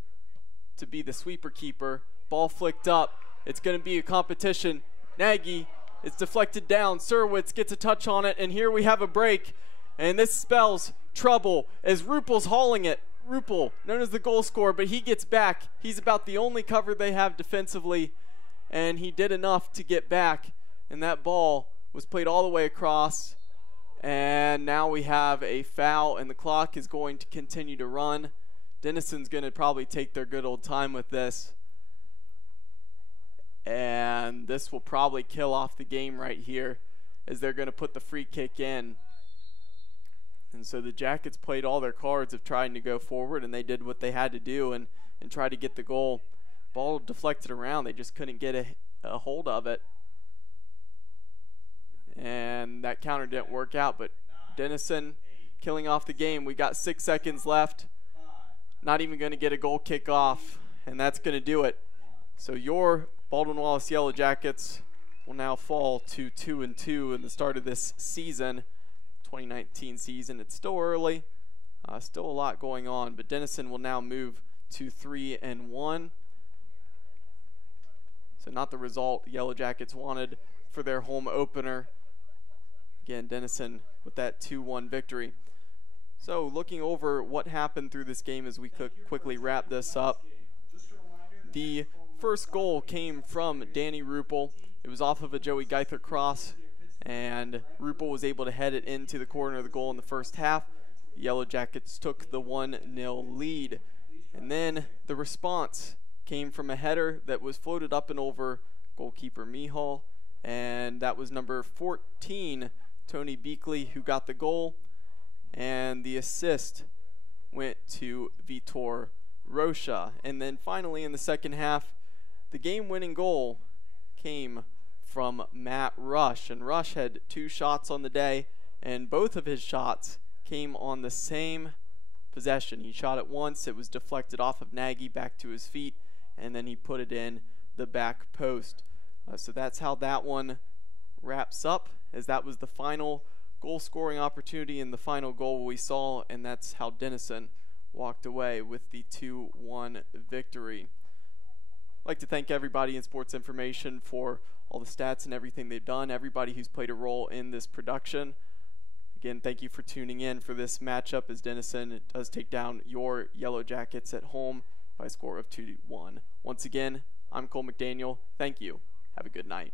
to be the sweeper keeper. Ball flicked up. It's going to be a competition. Nagy, it's deflected down. Surowitz gets a touch on it, and here we have a break. And this spells trouble as Rupel's hauling it. Rupel, known as the goal scorer, but he gets back. He's about the only cover they have defensively, and he did enough to get back. And that ball was played all the way across. And now we have a foul, and the clock is going to continue to run. Denison's going to probably take their good old time with this. And this will probably kill off the game right here as they're going to put the free kick in. And so the Jackets played all their cards of trying to go forward, and they did what they had to do and try to get the goal. Ball deflected around. They just couldn't get a hold of it. And that counter didn't work out, but Denison killing off the game. We got 6 seconds left. Not even going to get a goal kick off, and that's going to do it. So your Baldwin Wallace Yellow Jackets will now fall to 2-2 in the start of this season, 2019 season. It's still early, still a lot going on, but Denison will now move to 3-1. So not the result Yellow Jackets wanted for their home opener. Again, Denison with that 2-1 victory. So looking over what happened through this game as we quickly wrap this up. The first goal came from Danny Rupel. It was off of a Joey Geither cross, and Rupel was able to head it into the corner of the goal in the first half. The Yellow Jackets took the 1-0 lead. And then the response came from a header that was floated up and over goalkeeper Mihal, and that was number 14, Tony Beakley, who got the goal. And the assist went to Vitor Rocha. And then finally in the second half, the game-winning goal came from Matt Rush. And Rush had 2 shots on the day, and both of his shots came on the same possession. He shot it once, it was deflected off of Nagy back to his feet, and then he put it in the back post. So that's how that one wraps up, as that was the final goal scoring opportunity and the final goal we saw, and that's how Denison walked away with the 2-1 victory. I'd like to thank everybody in Sports Information for all the stats and everything they've done, everybody who's played a role in this production. Again, thank you for tuning in for this matchup as Denison does take down your Yellow Jackets at home by a score of 2-1. Once again, I'm Cole McDaniel. Thank you. Have a good night.